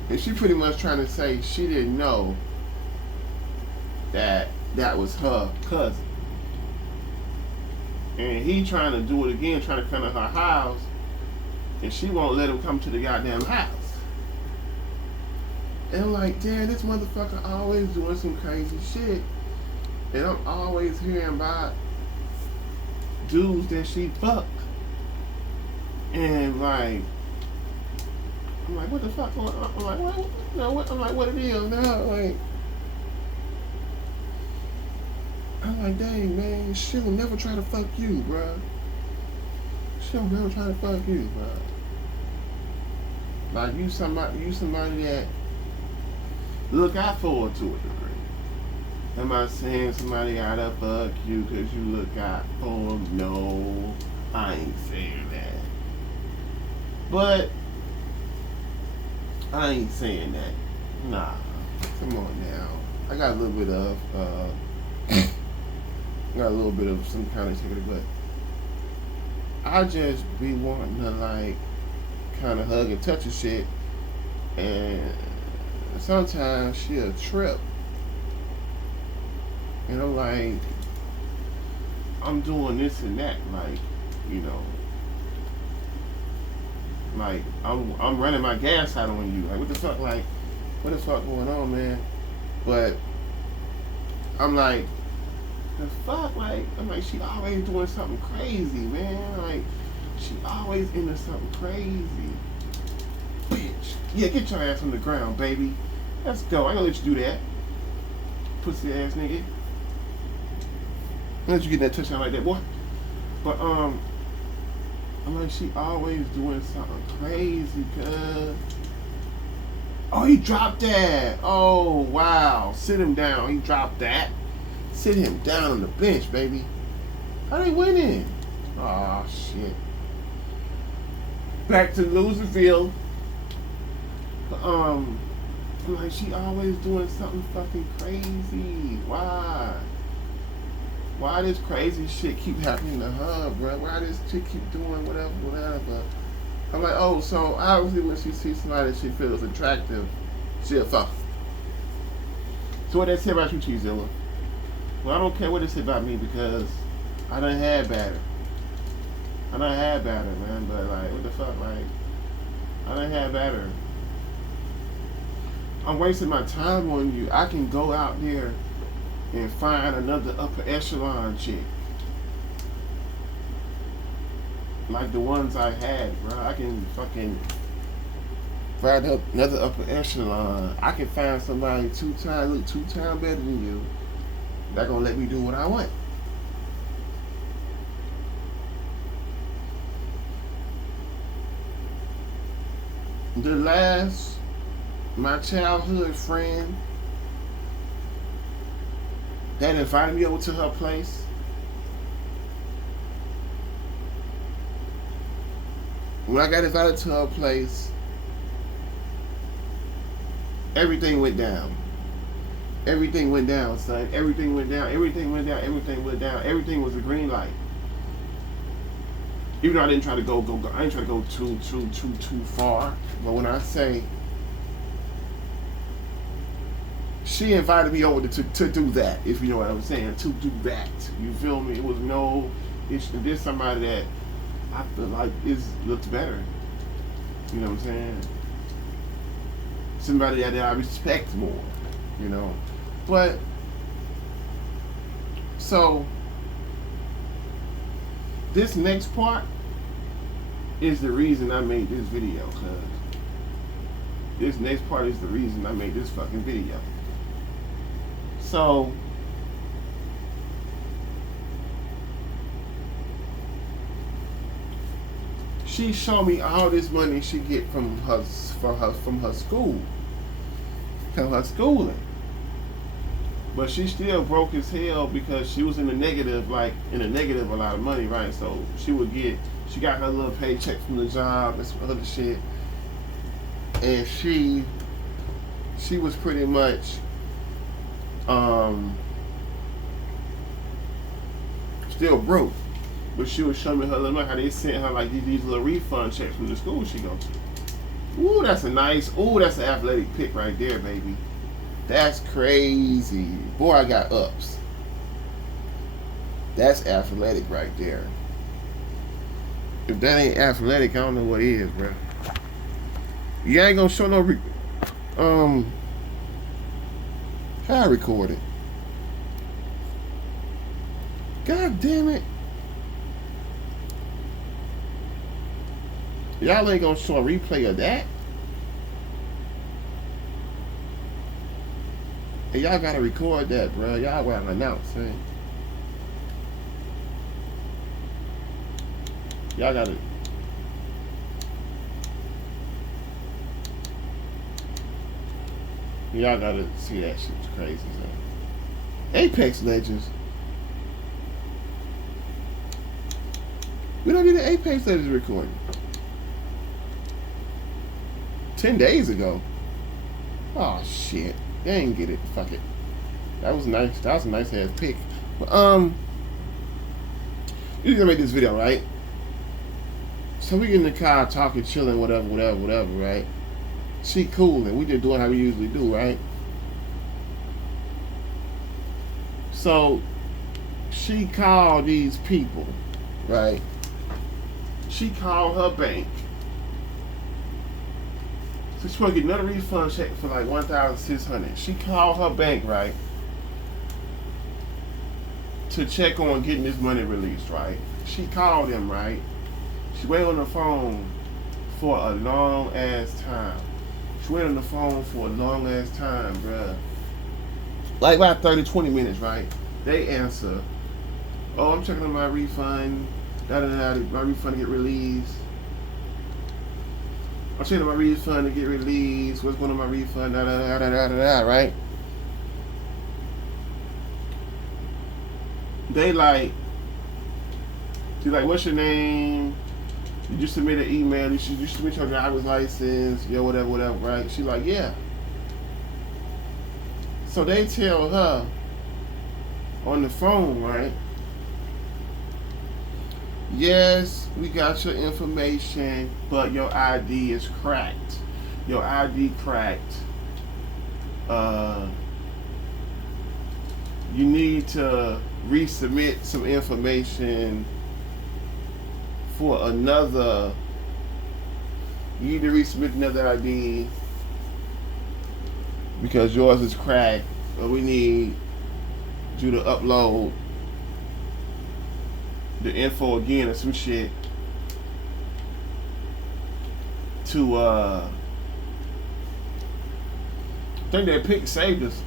And she pretty much trying to say she didn't know that that was her cousin. And he trying to do it again, trying to come to her house, and she won't let him come to the goddamn house. And I'm like, damn, this motherfucker always doing some crazy shit. And I'm always hearing about dudes that she fucked. And like, I'm like, what the fuck going on? I'm like, what? You know what? I'm like, what it is now? Like, I'm like, dang, man, she'll never try to fuck you, bruh. She'll never try to fuck you, bruh. Like, you somebody that look out forward to a degree. Am I saying somebody gotta fuck you because you look out for them? No, I ain't saying that. But I ain't saying that. Nah, come on now. I got a little bit of some kind of ticket, but I just be wanting to like kind of hug and touch and shit, and sometimes she'll trip, and I'm like, I'm doing this and that, like, you know, like I'm running my gas out on you, like what the fuck going on, man? But I'm like, the fuck, like, I'm like, she always doing something crazy, man. Like, she always into something crazy. Bitch. Yeah, get your ass on the ground, baby. Let's go. I ain't gonna let you do that. Pussy ass nigga. I'll let you get that touchdown like that, boy. But, I'm like, she always doing something crazy, cuz. Oh, he dropped that. Oh, wow. Sit him down. He dropped that. Sit him down on the bench, baby. How they winning? Oh shit. Back to Loserville. I'm like, she always doing something fucking crazy. Why? Why this crazy shit keep happening to her, bro? Why this chick keep doing whatever? I'm like, oh, so obviously when she sees somebody that she feels attractive, she'll fuck. So what they say about you, Cheezilla? Well, I don't care what they say about me because I done had better. Man. But like, what the fuck? Like, I done had better. I'm wasting my time on you. I can go out there and find another upper echelon chick. Like the ones I had, bro. I can fucking find another upper echelon. I can find somebody two times better than you. They're gonna let me do what I want. My childhood friend that invited me over to her place, when I got invited to her place, everything went down. Everything went down, son. Everything went down. Everything was a green light. Even though I didn't try to go. I didn't try to go too far. But when I say she invited me over to do that, if you know what I'm saying, to do that. You feel me? It was no. There's somebody that I feel like looks better. You know what I'm saying? Somebody that I respect more. You know. But so this next part is the reason I made this video, cuz this next part is the reason I made this fucking video. So she showed me all this money she get from her school, from her schooling. But she still broke as hell because she was in the negative a lot of money, right? So she got her little paycheck from the job and some other shit. And she was pretty much still broke. But she was showing me her little how they sent her like these little refund checks from the school she go to. Ooh, that's a nice. Ooh, that's an athletic pick right there, baby. That's crazy. Boy, I got ups. That's athletic right there. If that ain't athletic, I don't know what is, bro. You ain't gonna show no how I record it. God damn it. Y'all ain't gonna show a replay of that? Hey, y'all gotta record that, bro. Y'all gotta announce, man. Y'all gotta. Y'all gotta see that shit was crazy, man. Apex Legends. We don't need an Apex Legends recording. 10 days ago. Oh shit. They ain't get it. Fuck it. That was nice. That was a nice ass pick. But, you're gonna make this video, right? So we get in the car talking, chilling, whatever, right? She cool and we just doing how we usually do, right? So she called these people, right? She called her bank. So she's supposed to get another refund check for like $1,600. She called her bank, right? To check on getting this money released, right? She called them, right? She waited on the phone for a long ass time. She waited on the phone for a long ass time, bruh. Like about 30, 20 minutes, right? They answer, oh, I'm checking on my refund. My refund to get released. I'm checking on my refund to get released. What's going on my refund? Right? She's like, what's your name? Did you submit an email? Did you submit your driver's license? Yeah, whatever, right? She's like, yeah. So they tell her on the phone, right? Yes, we got your information, but your ID is cracked. Your ID cracked. You need to resubmit some information for another. You need to resubmit another ID because yours is cracked. But we need you to upload the info again or some shit to I think that pick saved us.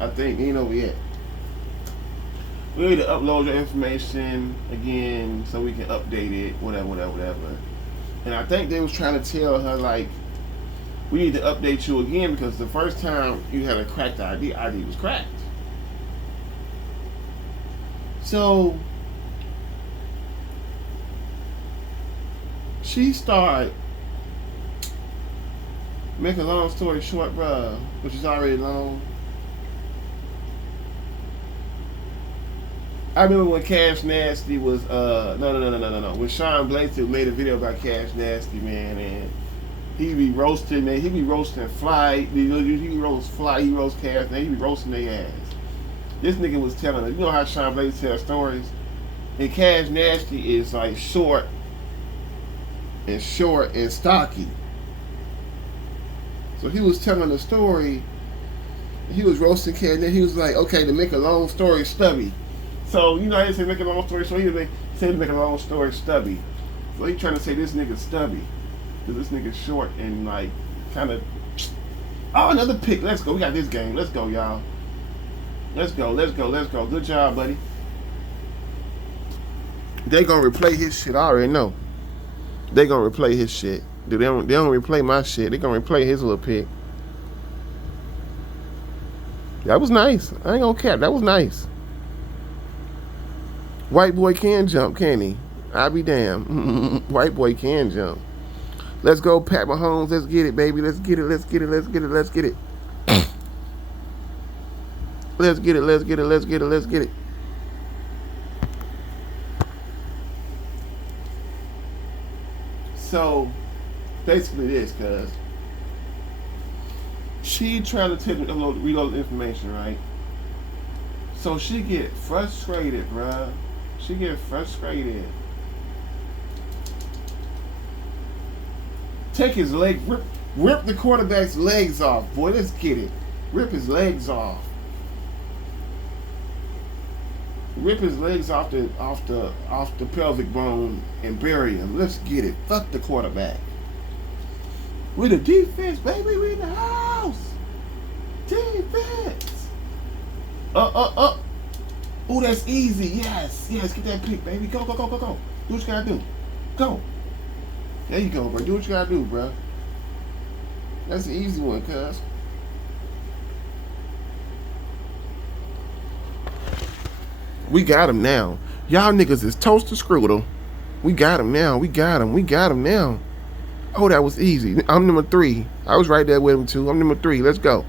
I think ain't over yet. We need to upload your information again so we can update it, whatever. And I think they was trying to tell her like, we need to update you again because the first time you had a cracked ID was cracked. So she started, make a long story short, bruh, which is already long. I remember when Cash Nasty was no. When Sean Blazer made a video about Cash Nasty, man, and he be roasting, man. He be roasting Fly. He roast Fly. He roast Cash. Man, he be roasting their ass. This nigga was telling us. You know how Sean Blazer tells stories, and Cash Nasty is like short and stocky. So he was telling the story. He was roasting Cash. Then he was like, okay, to make a long story stubby. So, you know how they say make a long story short? He said to make a long story stubby. So he trying to say this nigga stubby. Because this nigga's short and like kind of. Oh, another pick. Let's go. We got this game. Let's go, y'all. Let's go. Good job, buddy. They gonna replay his shit. I already know. They gonna replay his shit. They don't replay my shit. They gonna replay his little pick. That was nice. I ain't gonna cap. That was nice. White boy can jump, can he? I'll be damned. White boy can jump. Let's go, Pat Mahomes. Let's get it, baby. Let's get it. Let's get it. Let's get it. Let's get it. Let's get it. Let's get it. Let's get it. Let's get it. So basically this, cuz she trying to reload the information, right? So she get frustrated, bruh. She get frustrated. Take his leg, rip the quarterback's legs off. Boy, let's get it. Rip his legs off. Rip his legs off the pelvic bone and bury him. Let's get it. Fuck the quarterback. We the defense, baby. We in the house. Defense. Oh, that's easy. Yes. Get that pick, baby. Go. Do what you gotta do. Go. There you go, bro. Do what you gotta do, bro. That's the easy one, cuz. We got him now. Y'all niggas is toaster screwed. We got him now. We got him now. Oh, that was easy. I'm number 3. I was right there with him too. I'm number 3. Let's go.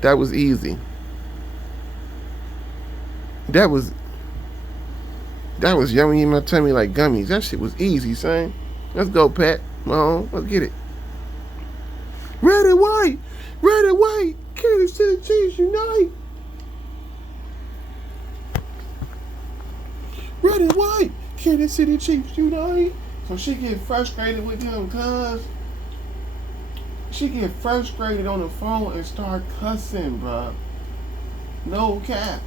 That was easy. That was yummy in my tummy like gummies. That shit was easy, son. Let's go, Pat. Let's get it. Red and white. Kansas City Chiefs unite. Red and white. Kansas City Chiefs unite. So she get frustrated with him, cuz. She get frustrated on the phone and start cussing, bruh. No cap.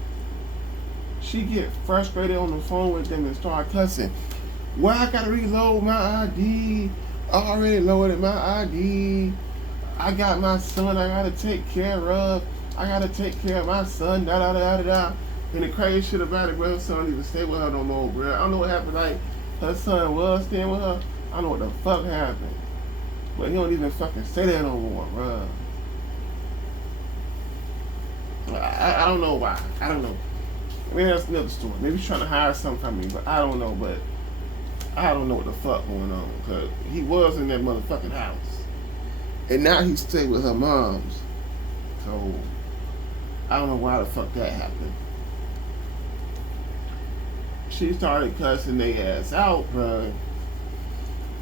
She get frustrated on the phone with them and start cussing. Why I gotta reload my ID? I already loaded my ID. I got my son I gotta take care of. I gotta take care of my son. And the crazy shit about it, bro, her son don't even stay with her no more, bro. I don't know what happened. Like, her son was staying with her. I don't know what the fuck happened. But he don't even fucking say that no more, bro. I don't know why. I don't know. Maybe that's another story. Maybe he's trying to hire something from me, but I don't know. But I don't know what the fuck going on, because he was in that motherfucking house. And now he stayed with her mom's. So, I don't know why the fuck that happened. She started cussing their ass out, bro.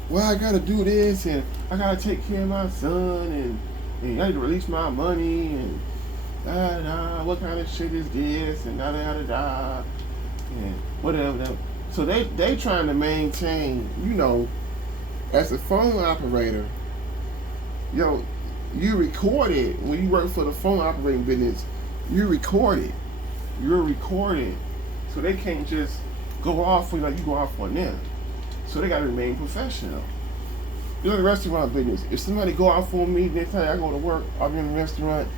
Well, I gotta do this, and I gotta take care of my son, and I need to release my money, and what kind of shit is this, and and whatever. So they trying to maintain, as a phone operator, you record it. When you work for the phone operating business, you record it. You're recorded. So they can't just go off when you go off on them. So they gotta remain professional. You're in the restaurant business. If somebody go off on me, next time I go to work, I'll be in the restaurant,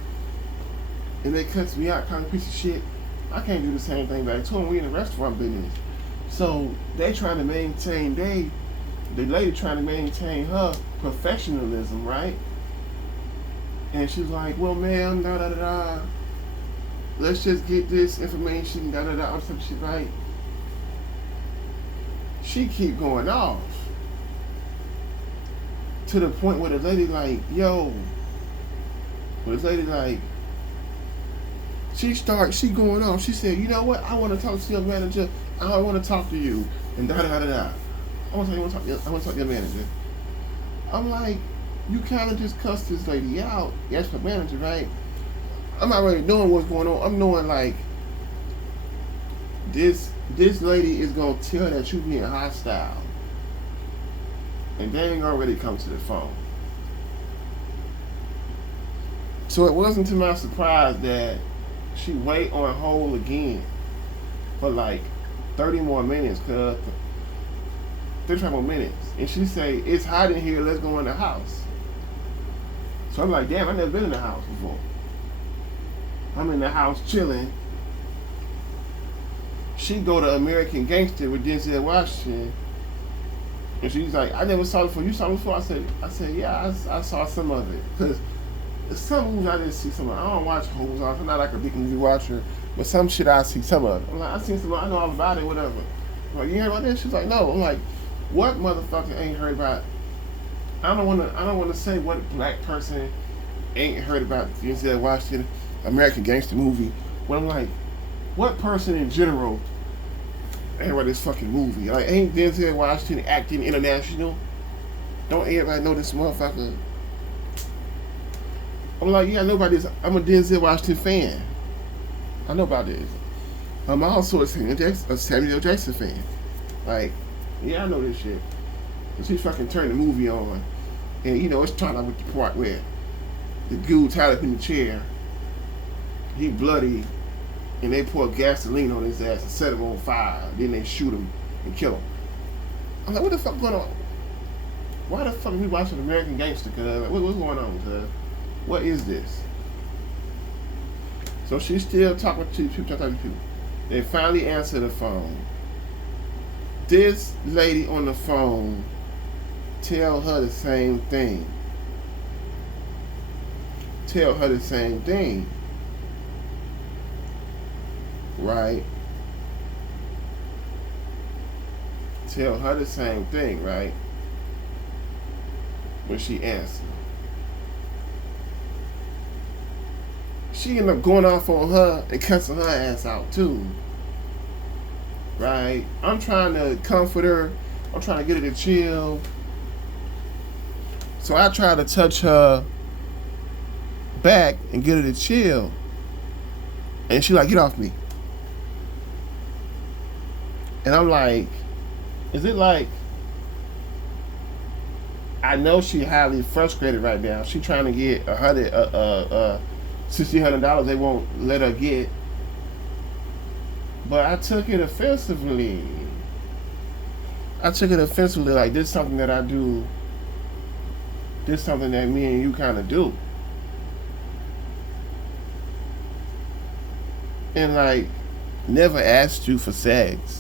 and they cuss me out, kind of piece of shit, I can't do the same thing back to them. We in the restaurant business. So they trying to maintain, the lady trying to maintain her professionalism, right? And she's like, well, ma'am, let's just get this information, or some shit, right? She keep going off to the point where the lady like, she going off. She said, you know what? I want to talk to your manager. I want to talk to you. And I want to talk to your manager. I'm like, you kind of just cussed this lady out. That's her manager, right? I'm not really knowing what's going on. I'm knowing like this lady is gonna tell that you being hostile, and they ain't already come to the phone. So it wasn't to my surprise that she wait on hold again for like 30 more minutes, 35 more minutes, and she say, it's hot in here, let's go in the house. So I'm like, damn, I never been in the house before. I'm in the house chilling. She go to American Gangster with Denzel Washington, and she's like, I never saw it before. You saw it before? I said, yeah, I saw some of it. Because some movies I didn't see some of it. I don't watch whole movies. I'm not like a big movie watcher, but some shit I see some of it. I'm like, I seen some of it. I know all about it, whatever. I'm like, you heard about this? She's like, no. I'm like, what motherfucker ain't heard about? I don't want to say what black person ain't heard about Denzel Washington American Gangster movie. But I'm like, what person in general ain't read this fucking movie? Like, ain't Denzel Washington acting international? Don't everybody know this motherfucker? I'm like, yeah, I know about this. I'm a Denzel Washington fan. I know about this. I'm also a Samuel Jackson fan. Like, yeah, I know this shit. And she fucking turned the movie on. And, you know, it's starting out with the part where the dude tied up in the chair. He bloody. And they pour gasoline on his ass and set him on fire. Then they shoot him and kill him. I'm like, what the fuck going on? Why the fuck are we watching American Gangster, cuz? Like, what's going on, cuz? What is this? So she's still talking to people. They finally answer the phone. This lady on the phone tell her the same thing. Tell her the same thing. Right? Tell her the same thing, right? When she answered. She ended up going off on her and cussing her ass out too. Right? I'm trying to comfort her. I'm trying to get her to chill. So I try to touch her back and get her to chill. And she like, get off me. And I'm like, is it like, I know she highly frustrated right now. She trying to get $1,600 they won't let her get. But I took it offensively. Like, this is something that I do. This is something that me and you kind of do. And like, never asked you for sex.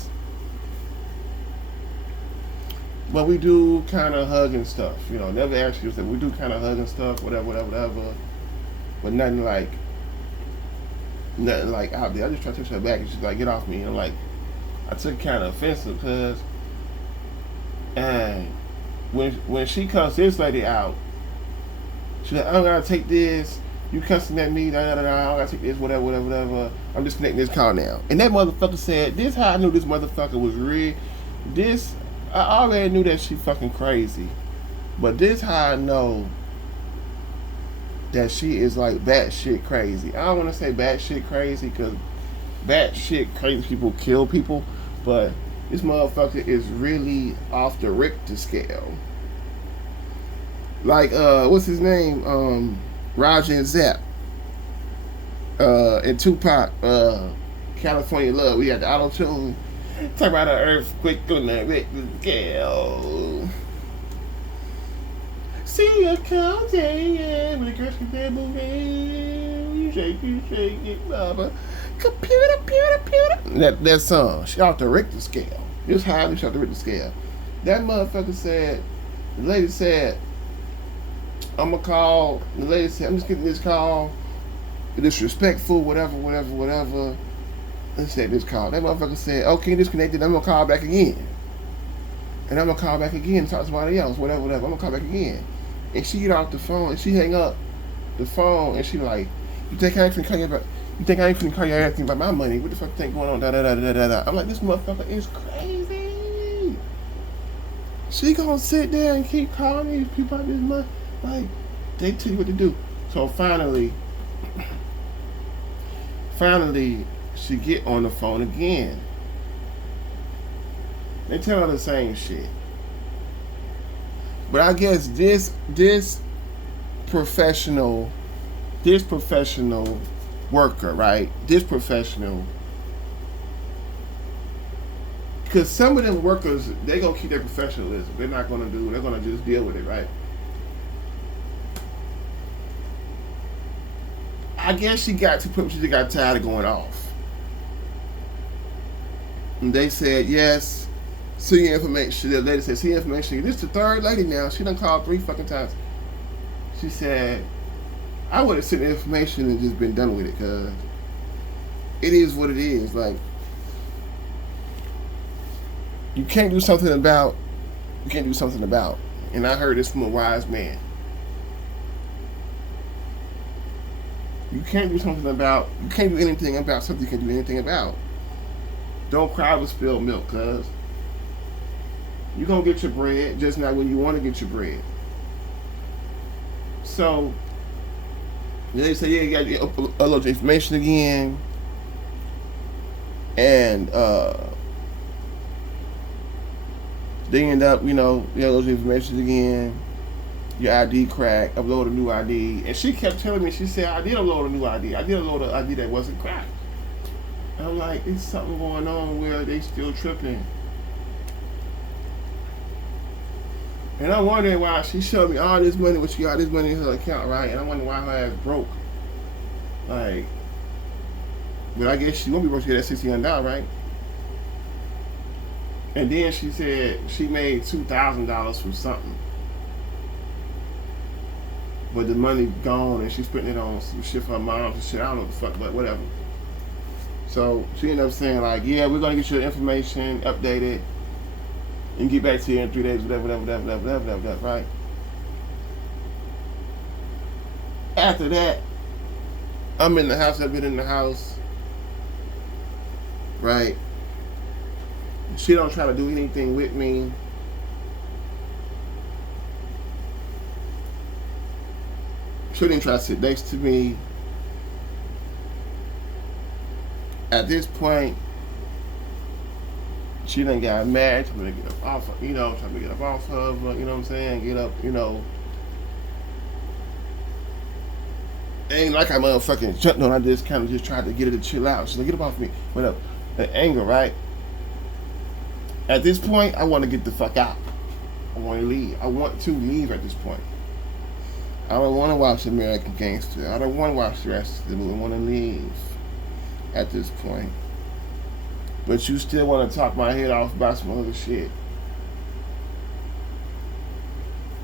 But we do kind of hug and stuff, you know. Never asked you, we do kind of hug and stuff, whatever. But nothing like out there. I just try to touch her back, and she's like, "Get off me!" And I'm like, I took kind of offensive, cause, and when she cussed this lady out, she's like, "I don't gotta take this. You cussing at me? I don't gotta take this. Whatever. I'm disconnecting this call now." And that motherfucker said, "This how I knew this motherfucker was real. This." I already knew that she fucking crazy. But this how I know that she is like batshit crazy. I don't want to say batshit crazy because batshit crazy people kill people. But this motherfucker is really off the Richter scale. Like, what's his name? Roger and Zapp. And Tupac, California Love. We had the auto-tune. Talk about an earthquake on the Richter scale. See a counting with a girl can table you shake it, mama. Computer. That song, she off the Richter scale. It was high, she off the Richter scale. That motherfucker said, the lady said, I'm gonna call. The lady said, I'm just getting this call. Disrespectful, whatever. Let's say this call. That motherfucker said, okay, disconnected, I'm gonna call back again. And I'm gonna call back again and talk to somebody else, whatever. I'm gonna call back again. And she get off the phone and she hang up the phone and she like, you think I ain't finna call you asking about my money? What the fuck you think going on? Da. I'm like, this motherfucker is crazy. She gonna sit there and keep calling these people out this money. Like, they tell you what to do. So finally, she get on the phone again. They tell her the same shit. But I guess this professional worker, right? This professional, because some of them workers, they gonna keep their professionalism. They're gonna just deal with it, right? I guess she got tired of going off. And they said, yes, see your information. The lady said, see your information. This is the third lady now. She done called 3 fucking times. She said, I would have sent the information and just been done with it, because it is what it is. Like, you can't do something about. And I heard this from a wise man. You can't do anything about something you can do anything about. Don't cry over spilled milk, cuz. You gonna get your bread, just not when you want to get your bread. So they say, yeah, you got to upload your information again, and they end up, you upload your information again, your ID cracked, upload a new ID, and she kept telling me, she said, I did upload a new ID, I did upload an ID that wasn't cracked. And I'm like, it's something going on where they still tripping. And I'm wondering why she showed me all this money, she got this money in her account, right? And I wonder why her ass broke. Like, but I guess she won't be broke. She get that $1,600, right? And then she said she made $2,000 from something, but the money gone, and she spent it on some shit for her mom, some shit. I don't know what the fuck, but whatever. So she ended up saying like, yeah, we're gonna get your information updated and get back to you in 3 days, whatever, right? After that, I'm in the house. I've been in the house, right? She don't try to do anything with me. She didn't try to sit next to me. At this point, she done got mad, trying to get up off her, trying to get up off her, you know what I'm saying? Get up, It ain't like I motherfucking jumped on. I just kind of just tried to get her to chill out. She's like, get up off me. Whatever. The anger, right? At this point, I want to get the fuck out. I want to leave. I want to leave at this point. I don't want to watch American Gangster. I don't want to watch the rest of the movie. I want to leave at this point. But you still want to talk my head off about some other shit.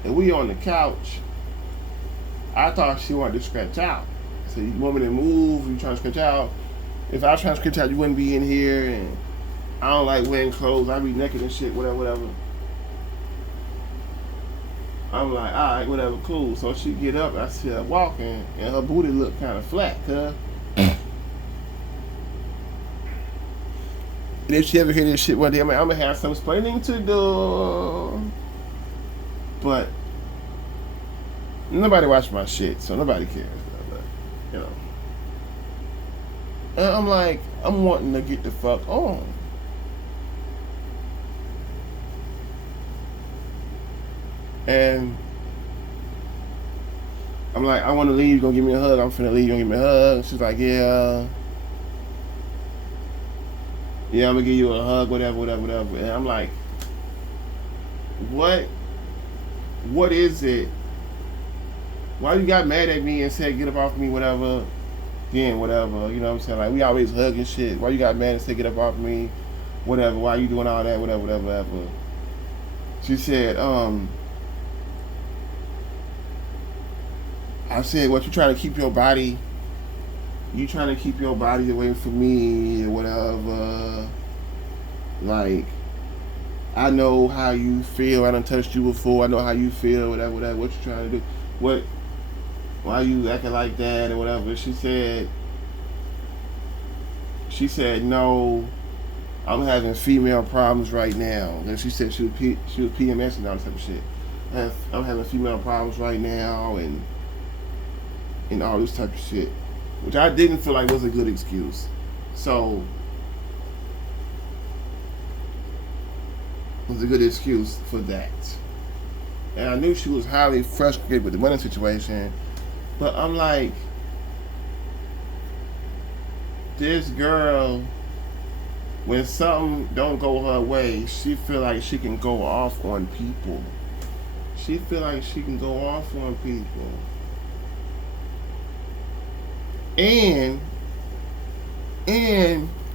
And we on the couch. I thought she wanted to scratch out. So you want me to move? You trying to scratch out? If I was trying to scratch out, you wouldn't be in here. And I don't like wearing clothes. I be naked and shit, whatever. I'm like, all right, whatever, cool. So she get up, I see her walking, and her booty look kind of flat, cuz. And if she ever hear this shit one day, I'm gonna have some explaining to do. But nobody watch my shit, so nobody cares. But, And I'm like, I'm wanting to get the fuck on. And I'm like, I want to leave. You gonna give me a hug? I'm finna leave. You gonna give me a hug? She's like, yeah. Yeah, I'm gonna give you a hug, whatever. And I'm like, what? What is it? Why you got mad at me and said, get up off me, whatever? Again, whatever. You know what I'm saying? Like, we always hug and shit. Why you got mad and said, get up off me? Whatever. Why you doing all that? Whatever. She said, I said, what, you trying to keep your body? You trying to keep your body away from me or whatever? Like, I know how you feel. I done touched you before. I know how you feel, whatever. What you trying to do? What? Why you acting like that or whatever? She said, no, I'm having female problems right now. And she said she was PMS and all this type of shit. I'm having female problems right now and all this type of shit, which I didn't feel like was a good excuse. So it was a good excuse for that. And I knew she was highly frustrated with the money situation, but I'm like, this girl, when something don't go her way, she feel like she can go off on people. She feel like she can go off on people. And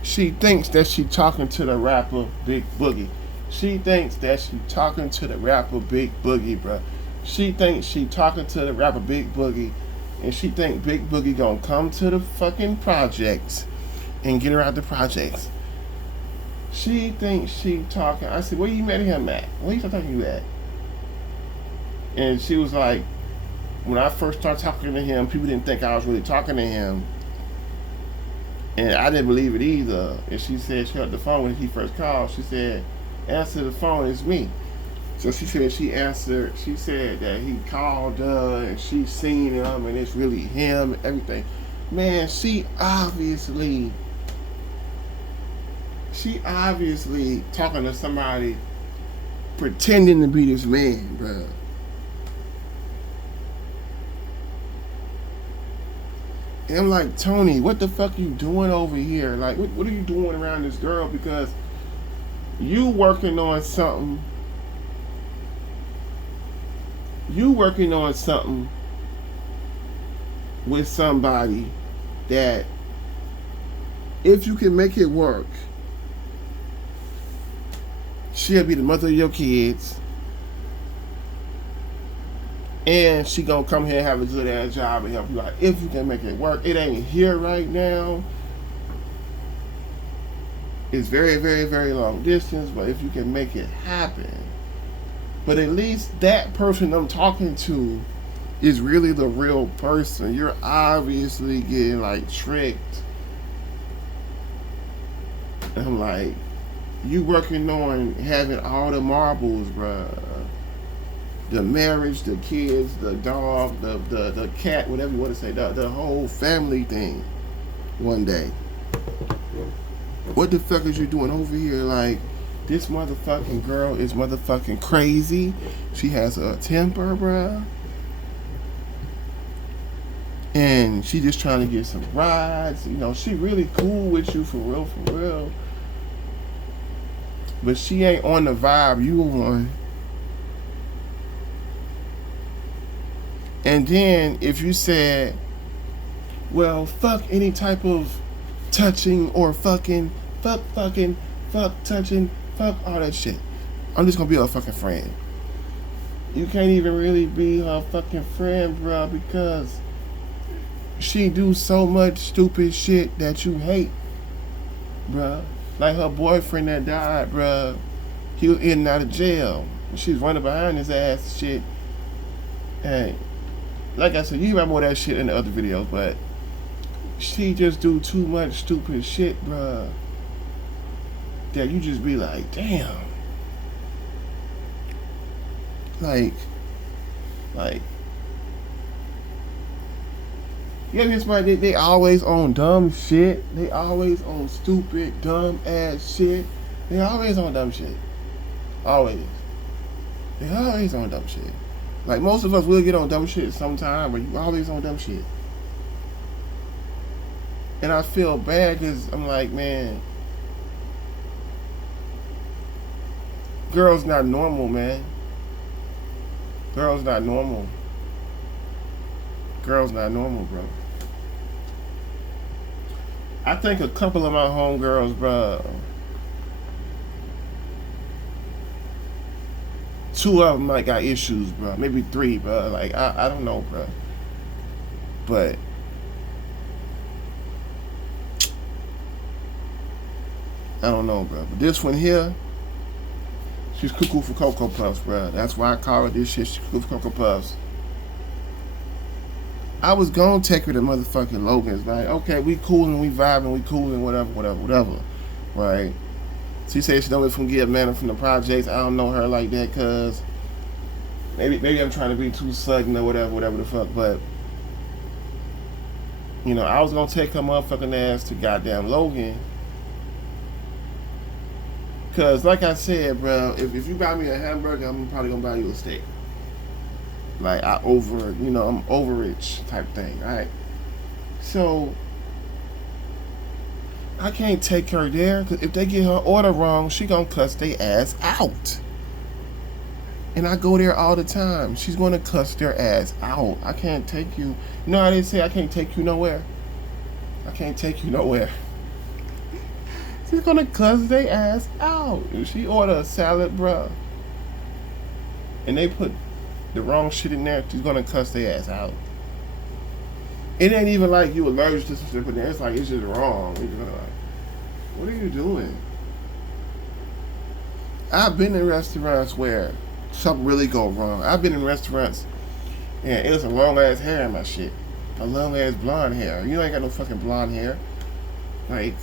she thinks that she talking to the rapper Big Boogie. She thinks that she talking to the rapper Big Boogie, bro. She thinks she talking to the rapper Big Boogie, and she think Big Boogie gonna come to the fucking projects and get her out the projects. She thinks she talking. I said, where you met him at? Where you talking to you at? And she was like, when I first started talking to him, people didn't think I was really talking to him. And I didn't believe it either. And she said she heard the phone when he first called. She said, answer the phone, it's me. So she said she answered. She said that he called her and she seen him and it's really him and everything. Man, she obviously talking to somebody pretending to be this man, bro. And I'm like, Tony, what the fuck you doing over here? Like, what are you doing around this girl? Because you working on something. You working on something with somebody that if you can make it work, she'll be the mother of your kids. And she gonna come here and have a good ass job and help you out. If you can make it work. It ain't here right now. It's very, very, very long distance, but if you can make it happen. But at least that person I'm talking to is really the real person. You're obviously getting like tricked. And I'm like, you working on having all the marbles, bruh. The marriage, the kids, the dog, the cat, whatever you want to say, the whole family thing one day. What the fuck is you doing over here? Like, this motherfucking girl is motherfucking crazy. She has a temper, bruh. And she just trying to get some rides. You know, she really cool with you for real, for real. But she ain't on the vibe you on. And then if you said, well, fuck any type of touching or fucking, fuck touching, fuck all that shit. I'm just gonna be her fucking friend. You can't even really be her fucking friend, bro, because she do so much stupid shit that you hate, bro. Like her boyfriend that died, bro. He was in and out of jail. She was running behind his ass and shit. Hey, like I said, you hear about more of that shit in the other videos, but she just do too much stupid shit, bruh, that you just be like, damn. Like, yeah, this somebody, they always on dumb shit. They always on stupid, dumb ass shit. They always on dumb shit. Always. They always on dumb shit. Like, most of us will get on dumb shit sometime, but you always on dumb shit. And I feel bad because I'm like, man, girls not normal, man. Girls not normal. Girls not normal, bro. I think a couple of my homegirls, bro, 2 of them might got issues, bro. Maybe 3, bro. Like, I don't know, bro. But I don't know, bro. But this one here, she's cuckoo for Cocoa Puffs, bro. That's why I call her this shit. She's cuckoo for Cocoa Puffs. I was gonna take her to motherfucking Logan's. Like, okay, we coolin', we vibing, we coolin', whatever. Right? She said she don't live from Get Man from the projects. I don't know her like that, cause maybe I'm trying to be too sudden or whatever the fuck. But you know, I was gonna take her motherfucking ass to goddamn Logan. Cause like I said, bro, if you buy me a hamburger, I'm probably gonna buy you a steak. Like, I'm overage type thing, right? So I can't take her there, because if they get her order wrong, she gonna cuss their ass out. And I go there all the time. She's gonna cuss their ass out. I can't take you. You know how they say I can't take you nowhere? I can't take you nowhere. She's gonna cuss their ass out. If she order a salad, bruh, and they put the wrong shit in there, she's gonna cuss their ass out. It ain't even like you allergic to some shit, but it's like, it's just wrong. You're gonna like, what are you doing? I've been in restaurants where something really go wrong. I've been in restaurants and it was a long ass hair in my shit. A long ass blonde hair. You ain't got no fucking blonde hair. Like,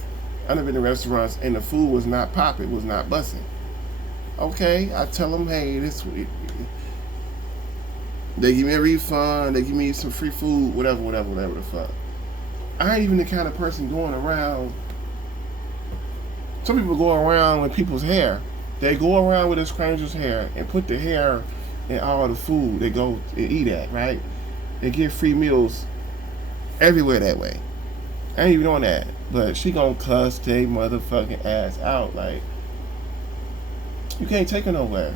I've been in restaurants and the food was not popping, was not busting. Okay, I tell them, hey, this they give me a refund, they give me some free food, whatever the fuck. I ain't even the kind of person going around. Some people go around with people's hair. They go around with a stranger's hair and put the hair in all the food they go and eat at, right? They get free meals everywhere that way. I ain't even on that. But she gonna cuss they motherfucking ass out. Like, you can't take her nowhere.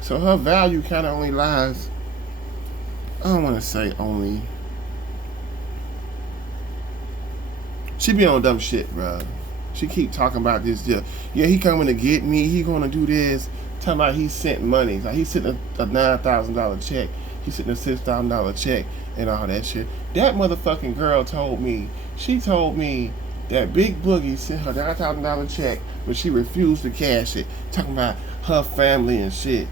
So her value kind of only lies, I don't want to say only. She be on dumb shit, bro. She keep talking about this deal. Yeah, he coming to get me. He gonna do this. Talking about he sent money. Like he sent a $9,000 check. He sent a $6,000 check and all that shit. That motherfucking girl told me. She told me that Big Boogie sent her $9,000 check, but she refused to cash it. Talking about her family and shit.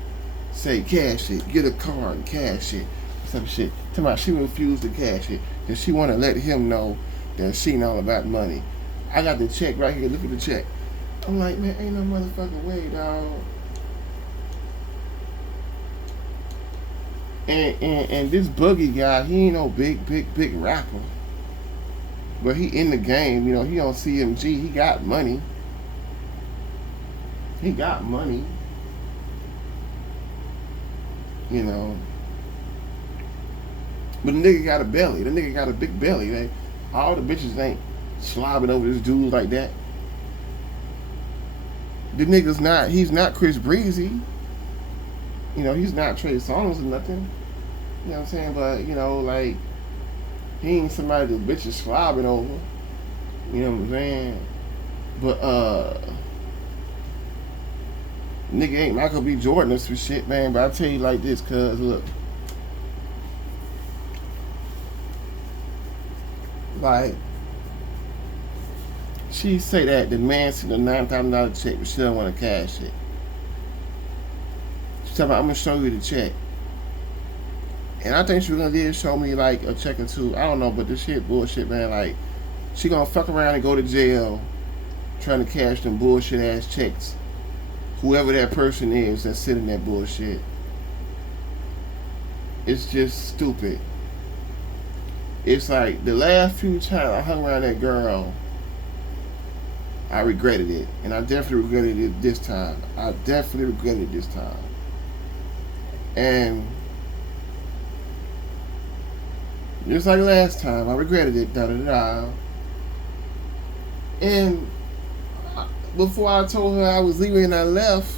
Say cash it. Get a card and cash it. Some shit. Talking about she refused to cash it because she want to let him know that she ain't all about money. I got the check right here. Look at the check. I'm like, man, ain't no motherfucking way, dog. And this Boogie guy, he ain't no big rapper. But he in the game, you know, he on CMG, he got money. He got money. You know. But the nigga got a belly. The nigga got a big belly. All the bitches ain't slobbing over this dude like that. The nigga's not, he's not Chris Breezy. You know, he's not Trey Songz or nothing. You know what I'm saying? But, you know, like, he ain't somebody the bitches slobbing over. You know what I'm saying? But, nigga ain't Michael B. Jordan or some shit, man. But I'll tell you like this, cuz, look. Like, she say that the man sent a $9,000 check, but she don't want to cash it. She's talking about, I'm going to show you the check. And I think she was going to show me, like, a check or two. I don't know, but this shit bullshit, man. Like, she going to fuck around and go to jail trying to cash them bullshit-ass checks. Whoever that person is that's sending that bullshit. It's just stupid. It's like the last few times I hung around that girl, I regretted it. And I definitely regretted it this time. And just like last time, I regretted it. And before I told her I was leaving and I left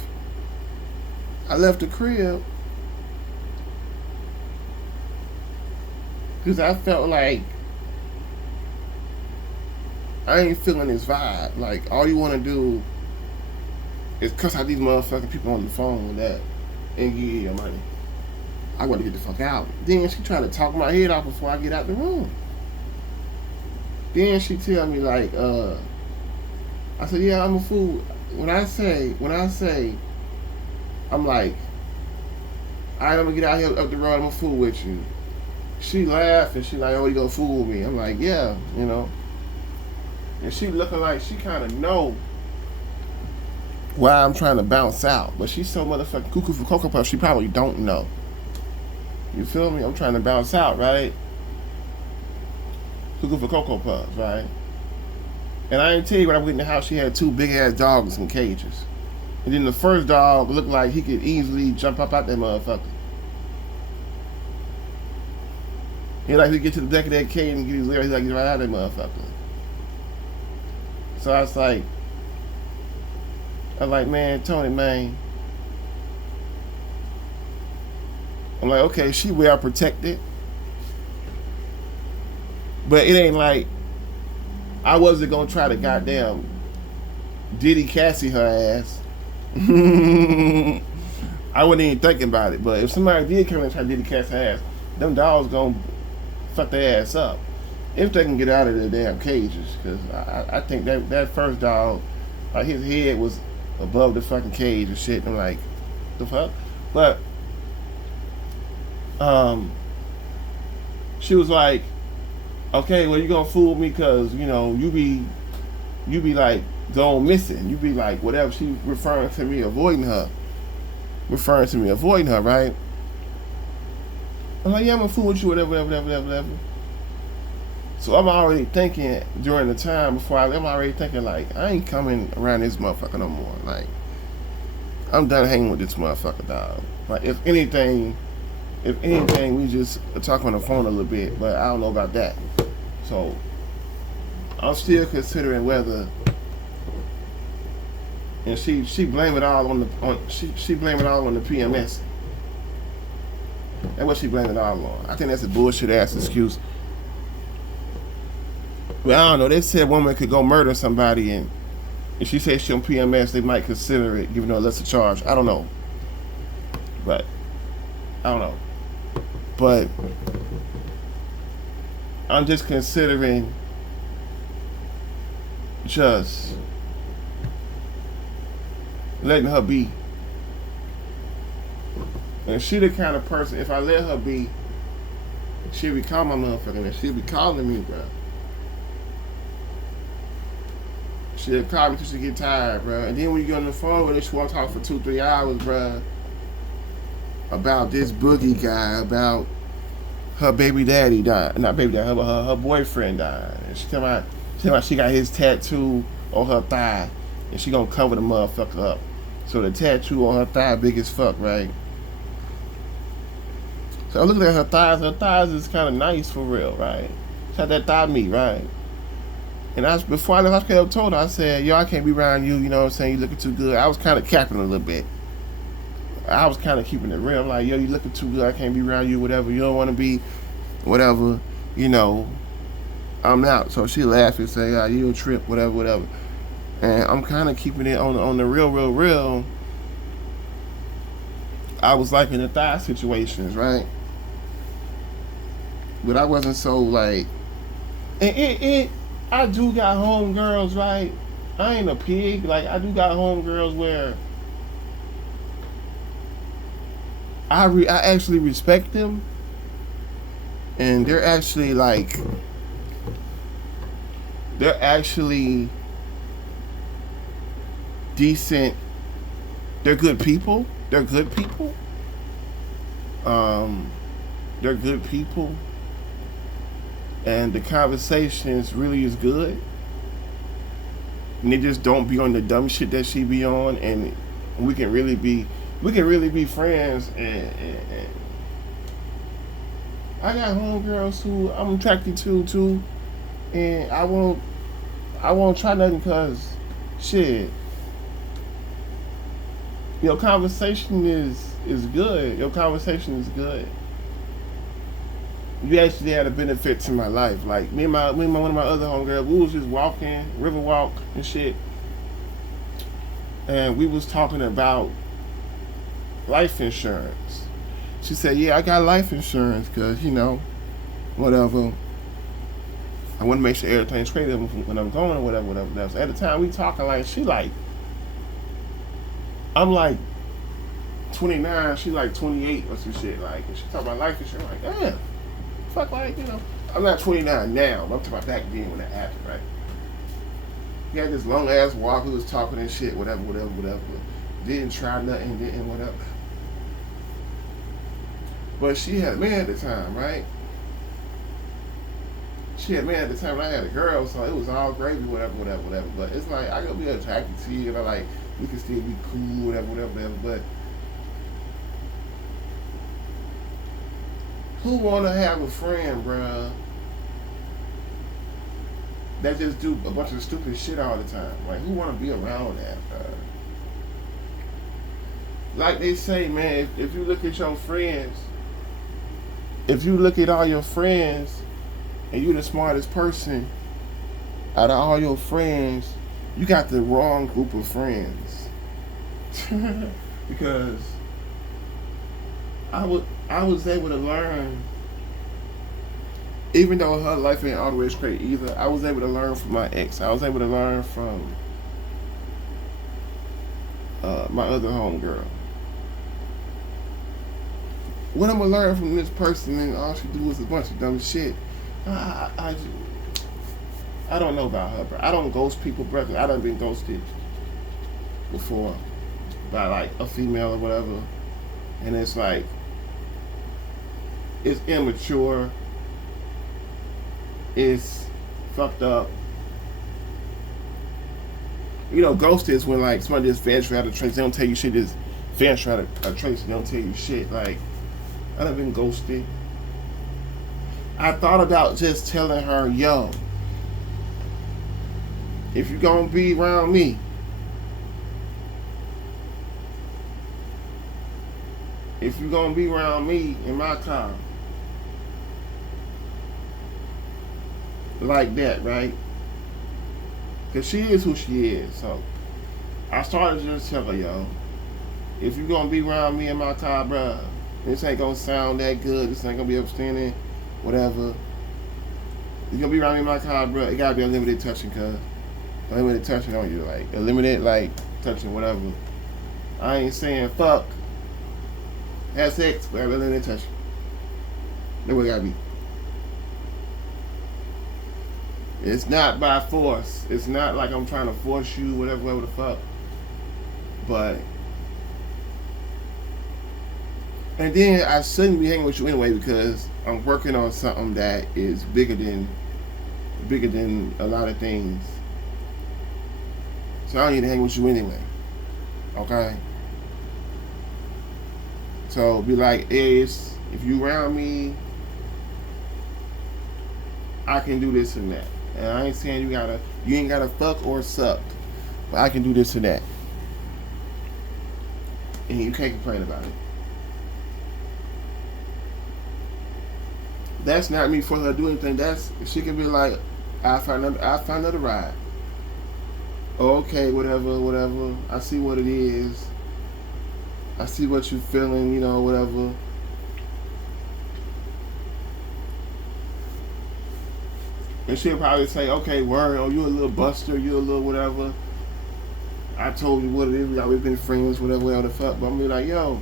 the crib. Because I felt like I ain't feeling this vibe. Like, all you want to do is cuss out these motherfucking people on the phone that ain't give you your money. I want to get the fuck out. Then she trying to talk my head off before I get out the room. Then she tell me like, I said, yeah, I'm a fool. When I say, I'm like, alright, I'm gonna get out here up the road, I'm a fool with you. She laughed and she like, oh, you gonna fool with me? I'm like, yeah, you know. And she looking like she kind of know why I'm trying to bounce out. But she's so motherfucking cuckoo for Cocoa Puff, she probably don't know. You feel me? I'm trying to bounce out, right? Cuckoo for Cocoa Puffs, right? And I didn't tell you when I went in the house, she had two big ass dogs in cages. And then the first dog looked like he could easily jump up out that motherfucker. He like to get to the deck of that cage and get his legs, he's like, get right out of that motherfucker. So I was like, man, Tony, man. I'm like, okay, she well protected. But it ain't like I wasn't gonna try to goddamn Diddy Cassie her ass. I wasn't even thinking about it. But if somebody did come and try to Diddy Cassie her ass, them dogs gonna fuck their ass up. If they can get out of their damn cages. Because I think that first dog, like his head was above the fucking cage and shit. And I'm like, the fuck? But she was like, okay, well, you gonna fool me because, you know, you be like don't miss it. You be like, whatever she referring to me, avoiding her, right? I'm like, yeah, I'm gonna fool with you, whatever. So I'm already thinking during the time before I'm already thinking like, I ain't coming around this motherfucker no more. Like, I'm done hanging with this motherfucker, dog. Like, if anything, we just talk on the phone a little bit, but I don't know about that. So I'm still considering whether, and she blame it all on she blame it all on the PMS. That's what she blame it all on. I think that's a bullshit ass excuse. But I don't know. They said a woman could go murder somebody, and if she says she on PMS, they might consider it giving her a lesser charge. I don't know. But I don't know. But I'm just considering just letting her be. And she the kind of person, if I let her be, she'll be calling my motherfucker, and she'll be calling me, bro. She'll call me till she get tired, bro. And then when you get on the phone with her, she want to talk for 2-3 hours, bro, about this boogie guy, about her baby daddy died. Not baby daddy, her boyfriend died. And she tell me she got his tattoo on her thigh, and she gonna cover the motherfucker up. So the tattoo on her thigh big as fuck, right? So I looked at her thighs. Her thighs is kind of nice for real, right? She had that thigh meat, right? And before I left, I told her, I said, yo, I can't be around you, you know what I'm saying? You looking too good. I was kind of capping a little bit. I was kind of keeping it real. I'm like, yo, you looking too good. I can't be around you, whatever. You don't want to be, whatever, you know. I'm out. So she laughed and said, yeah, you a trip, whatever. And I'm kind of keeping it on the real. I was like in the thigh situations, right? But I wasn't so like, I do got homegirls, right? I ain't a pig. Like, I do got homegirls where I actually respect them, and they're actually decent. They're good people. They're good people. And the conversations really is good. And they just don't be on the dumb shit that she be on, and we can really be friends. And I got homegirls who I'm attracted to too, and I won't try nothing because shit. Your conversation is good. Your conversation is good. You actually had a benefit to my life. Like me and one of my other homegirls, we was just walking, river walk and shit, and we was talking about life insurance. She said, "Yeah, I got life insurance because whatever. I want to make sure everything's straight when I'm going or whatever." So at the time we talking like she like, I'm like 29, she like 28 or some shit like, and she talking about life insurance. I'm like, damn. Fuck, like, I'm not 29 now, but I'm talking about back then when that happened, right? He had this long ass walk, who was talking and shit, whatever. Didn't try nothing, didn't whatever. But she had a man at the time, right? She had a man at the time, and I had a girl, so it was all gravy, whatever. But it's like, I gotta be attracted to you, and I like, we can still be cool, whatever. But who wanna have a friend, bruh, that just do a bunch of stupid shit all the time? Like, who wanna be around that, bruh? Like they say, man, if you look at your friends, if you look at all your friends, and you're the smartest person out of all your friends, you got the wrong group of friends. Because I was able to learn, even though her life ain't always great either, I was able to learn from my ex. I was able to learn from my other homegirl. What I'm gonna learn from this person, and all she do is a bunch of dumb shit. I I don't know about her, bro. I don't ghost people, bro. 'Cause I done been ghosted before by like a female or whatever, and it's like it's immature, it's fucked up. You know, ghost is when like somebody just vanish out of trace. They don't tell you shit. Just vanish out of trace. They don't tell you shit. Like I done been ghosted. I thought about just telling her, yo, if you gonna be around me, if you gonna be around me in my car, like that, right? Because she is who she is. So I started to just tell her, yo, if you gonna be around me in my car, bruh, this ain't gonna sound that good. This ain't gonna be upstanding, whatever. You gonna be around me in my car, bruh, it gotta be a limited touching, cuz. Limited touching on you, like a limited like touching, whatever. I ain't saying fuck, have sex, but a limited touching. That's what it gotta be. It's not by force. It's not like I'm trying to force you, whatever the fuck. But and then I shouldn't be hanging with you anyway because I'm working on something that is bigger than a lot of things. So I don't need to hang with you anyway. Okay? So be like, if you around me, I can do this and that. And I ain't saying you ain't gotta fuck or suck. But I can do this and that. And you can't complain about it. That's not me for her to do anything. That's she can be like, I find another ride. Okay, whatever. I see what it is. I see what you're feeling, whatever. And she'll probably say, okay, word, oh, you a little buster, you a little whatever. I told you what it is, we always been friends, whatever the fuck. But I'm be like, yo,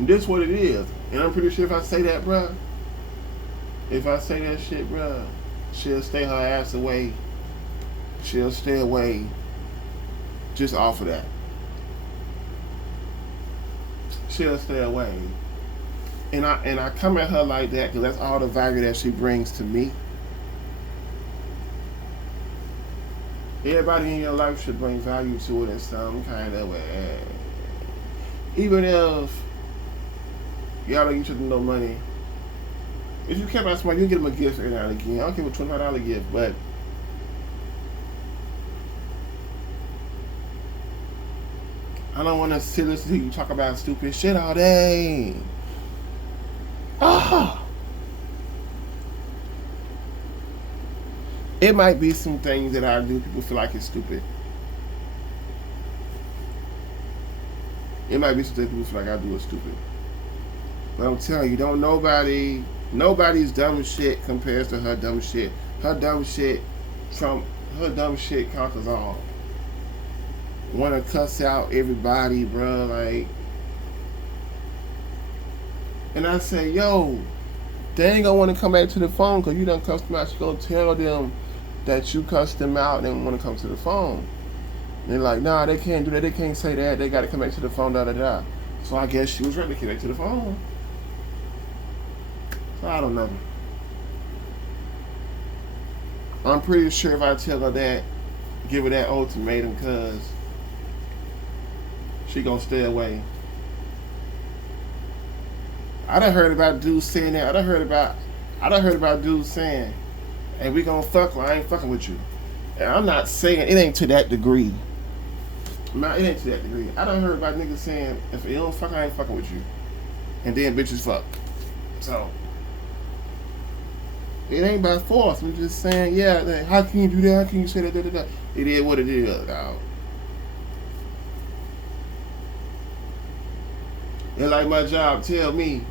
this what it is. And I'm pretty sure if I say that, bruh, she'll stay her ass away. She'll stay away just off of that. She'll stay away. And I come at her like that because that's all the value that she brings to me. Everybody in your life should bring value to it in some kind of way. Even if y'all don't each other no money. If you care about somebody, you can get them a gift every now and again. I don't care what $25 gift, but I don't want to sit and listen to you talk about stupid shit all day. It might be some things that I do people feel like it's stupid. It might be some things people feel like I do is stupid. But I'm telling you, nobody's dumb shit compares to her dumb shit. Her dumb shit conquers all. Wanna cuss out everybody, bro, like. And I say, yo, they ain't gonna want to come back to the phone because you done cussed them out. She gonna tell them that you cussed them out and want to come to the phone. And they're like, nah, they can't do that. They can't say that. They got to come back to the phone, da-da-da. So I guess she was ready to get back to the phone. So I don't know. I'm pretty sure if I tell her that, give her that ultimatum, cuz she gonna stay away. I done heard about dudes saying that. I done heard about dudes saying, hey, we gonna fuck or I ain't fucking with you. And I'm not saying it ain't to that degree. It ain't to that degree. I done heard about niggas saying, if you don't fuck, I ain't fucking with you. And then bitches fuck. So it ain't by force. I'm just saying, yeah, like, how can you do that? How can you say that? Da-da-da? It is what it is, dog. And like my job tell me,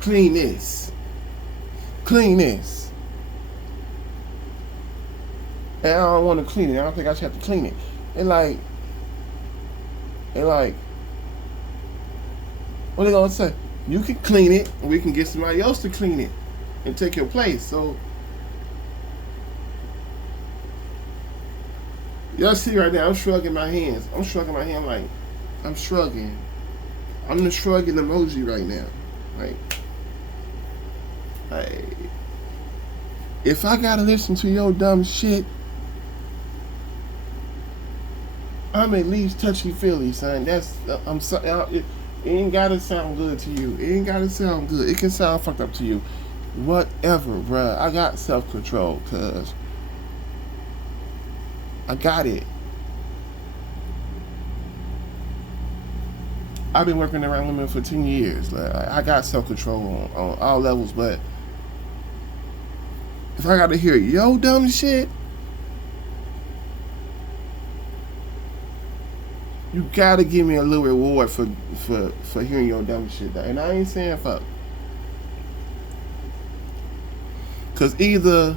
clean this. Clean this. And I don't want to clean it. I don't think I should have to clean it. And like, what they gonna say? You can clean it, and we can get somebody else to clean it and take your place. So Y'all see right now, I'm shrugging my hands. I'm shrugging my hand like, I'm shrugging. I'm the shrugging emoji right now. Like, if I gotta listen to your dumb shit, I'm at least touchy feely, son. I'm sorry. It ain't gotta sound good to you. It ain't gotta sound good. It can sound fucked up to you. Whatever, bruh. I got self control, cuz I got it. I've been working around women for 10 years. Like, I got self control on all levels, but if I gotta hear yo dumb shit, you gotta give me a little reward for hearing your dumb shit. And I ain't saying fuck. Cause either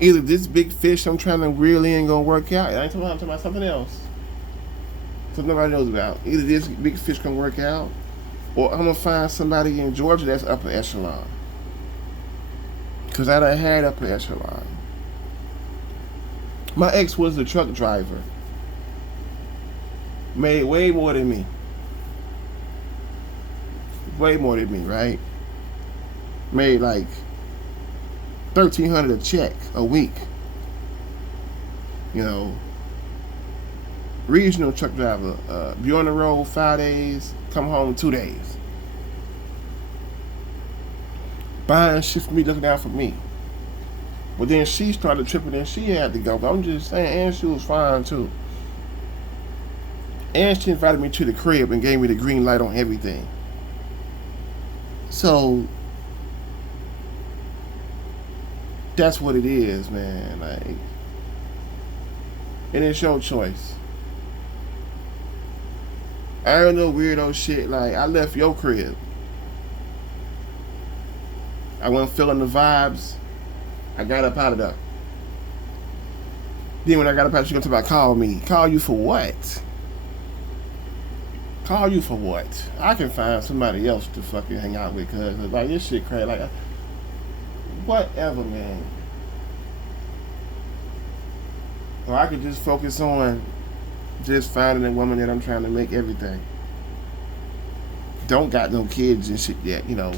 this big fish I'm trying to reel in gonna work out. I ain't talking about something else. Something nobody knows about. Either this big fish gonna work out, or I'm gonna find somebody in Georgia that's upper echelon. Cause I done had upper echelon. My ex was a truck driver. Made way more than me. Way more than me, right? Made like $1,300 a check a week. You know, regional truck driver. Be on the road 5 days, come home 2 days. Buying shit for me, looking out for me. But then she started tripping and she had to go. But I'm just saying, and she was fine too. And she invited me to the crib and gave me the green light on everything. So that's what it is, man. Like, and it's your choice. I don't know weirdo shit. Like, I left your crib. I wasn't feeling the vibes. I got up out of there. Then when I got up out, she gonna talk about call me. Call you for what? Call you for what? I can find somebody else to fucking hang out with, cause like this shit crazy. Like, whatever, man. Or I could just focus on just finding a woman that I'm trying to make everything. Don't got no kids and shit yet, you know.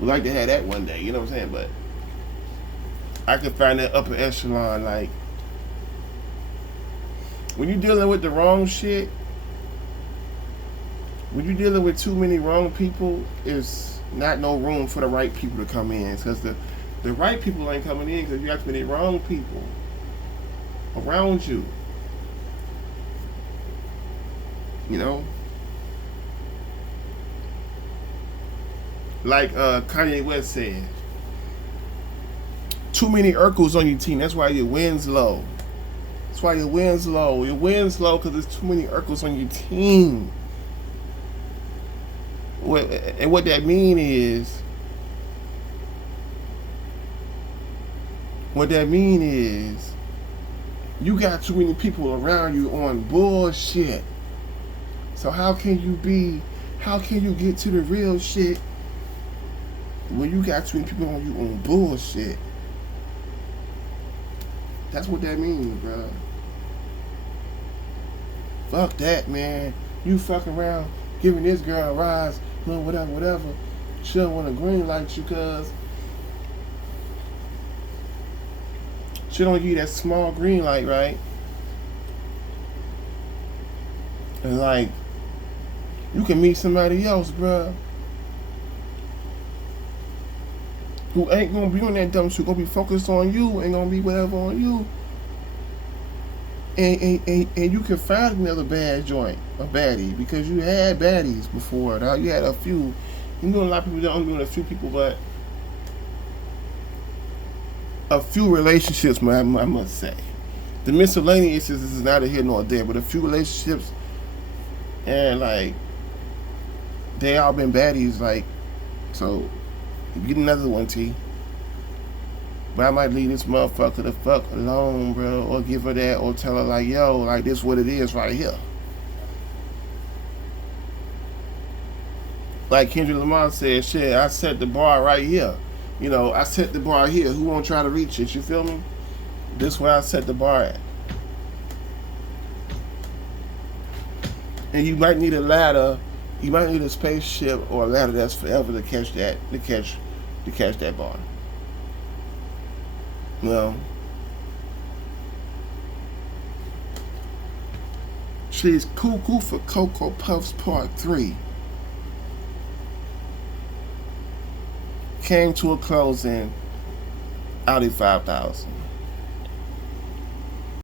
Would like to have that one day, you know what I'm saying? But I could find that upper echelon. Like, when you're dealing with the wrong shit, when you're dealing with too many wrong people, it's not no room for the right people to come in. Because the right people ain't coming in because you got too many wrong people around you. You know? Like Kanye West said, too many Urkels on your team. That's why your win's low. That's why your win's low. Your win's low because there's too many Urkels on your team. And what that mean is, you got too many people around you on bullshit. So how can you get to the real shit when you got too many people on you on bullshit? That's what that means, bro. Fuck that, man. You fucking around giving this girl a rise, whatever. She don't want to green light you, cuz she don't give you that small green light, right? And like, you can meet somebody else, bruh, who ain't gonna be on that dumb shit, gonna be focused on you, ain't gonna be whatever on you. And you can find another bad joint, a baddie, because you had baddies before. Now you had a few. You know, a lot of people don't know a few people, but a few relationships, I must say. The miscellaneous is neither here nor there, but a few relationships, and like, they all been baddies, like, so get another one, T. But I might leave this motherfucker the fuck alone, bro, or give her that, or tell her like, yo, like, this what it is right here. Like Kendrick Lamar said, shit, I set the bar right here. You know, I set the bar here. Who won't try to reach it? You feel me? This where I set the bar at. And you might need a ladder. You might need a spaceship or a ladder that's forever to catch that bar. Well, she's Cuckoo for Cocoa Puffs Part 3 came to a closing out at 5,000.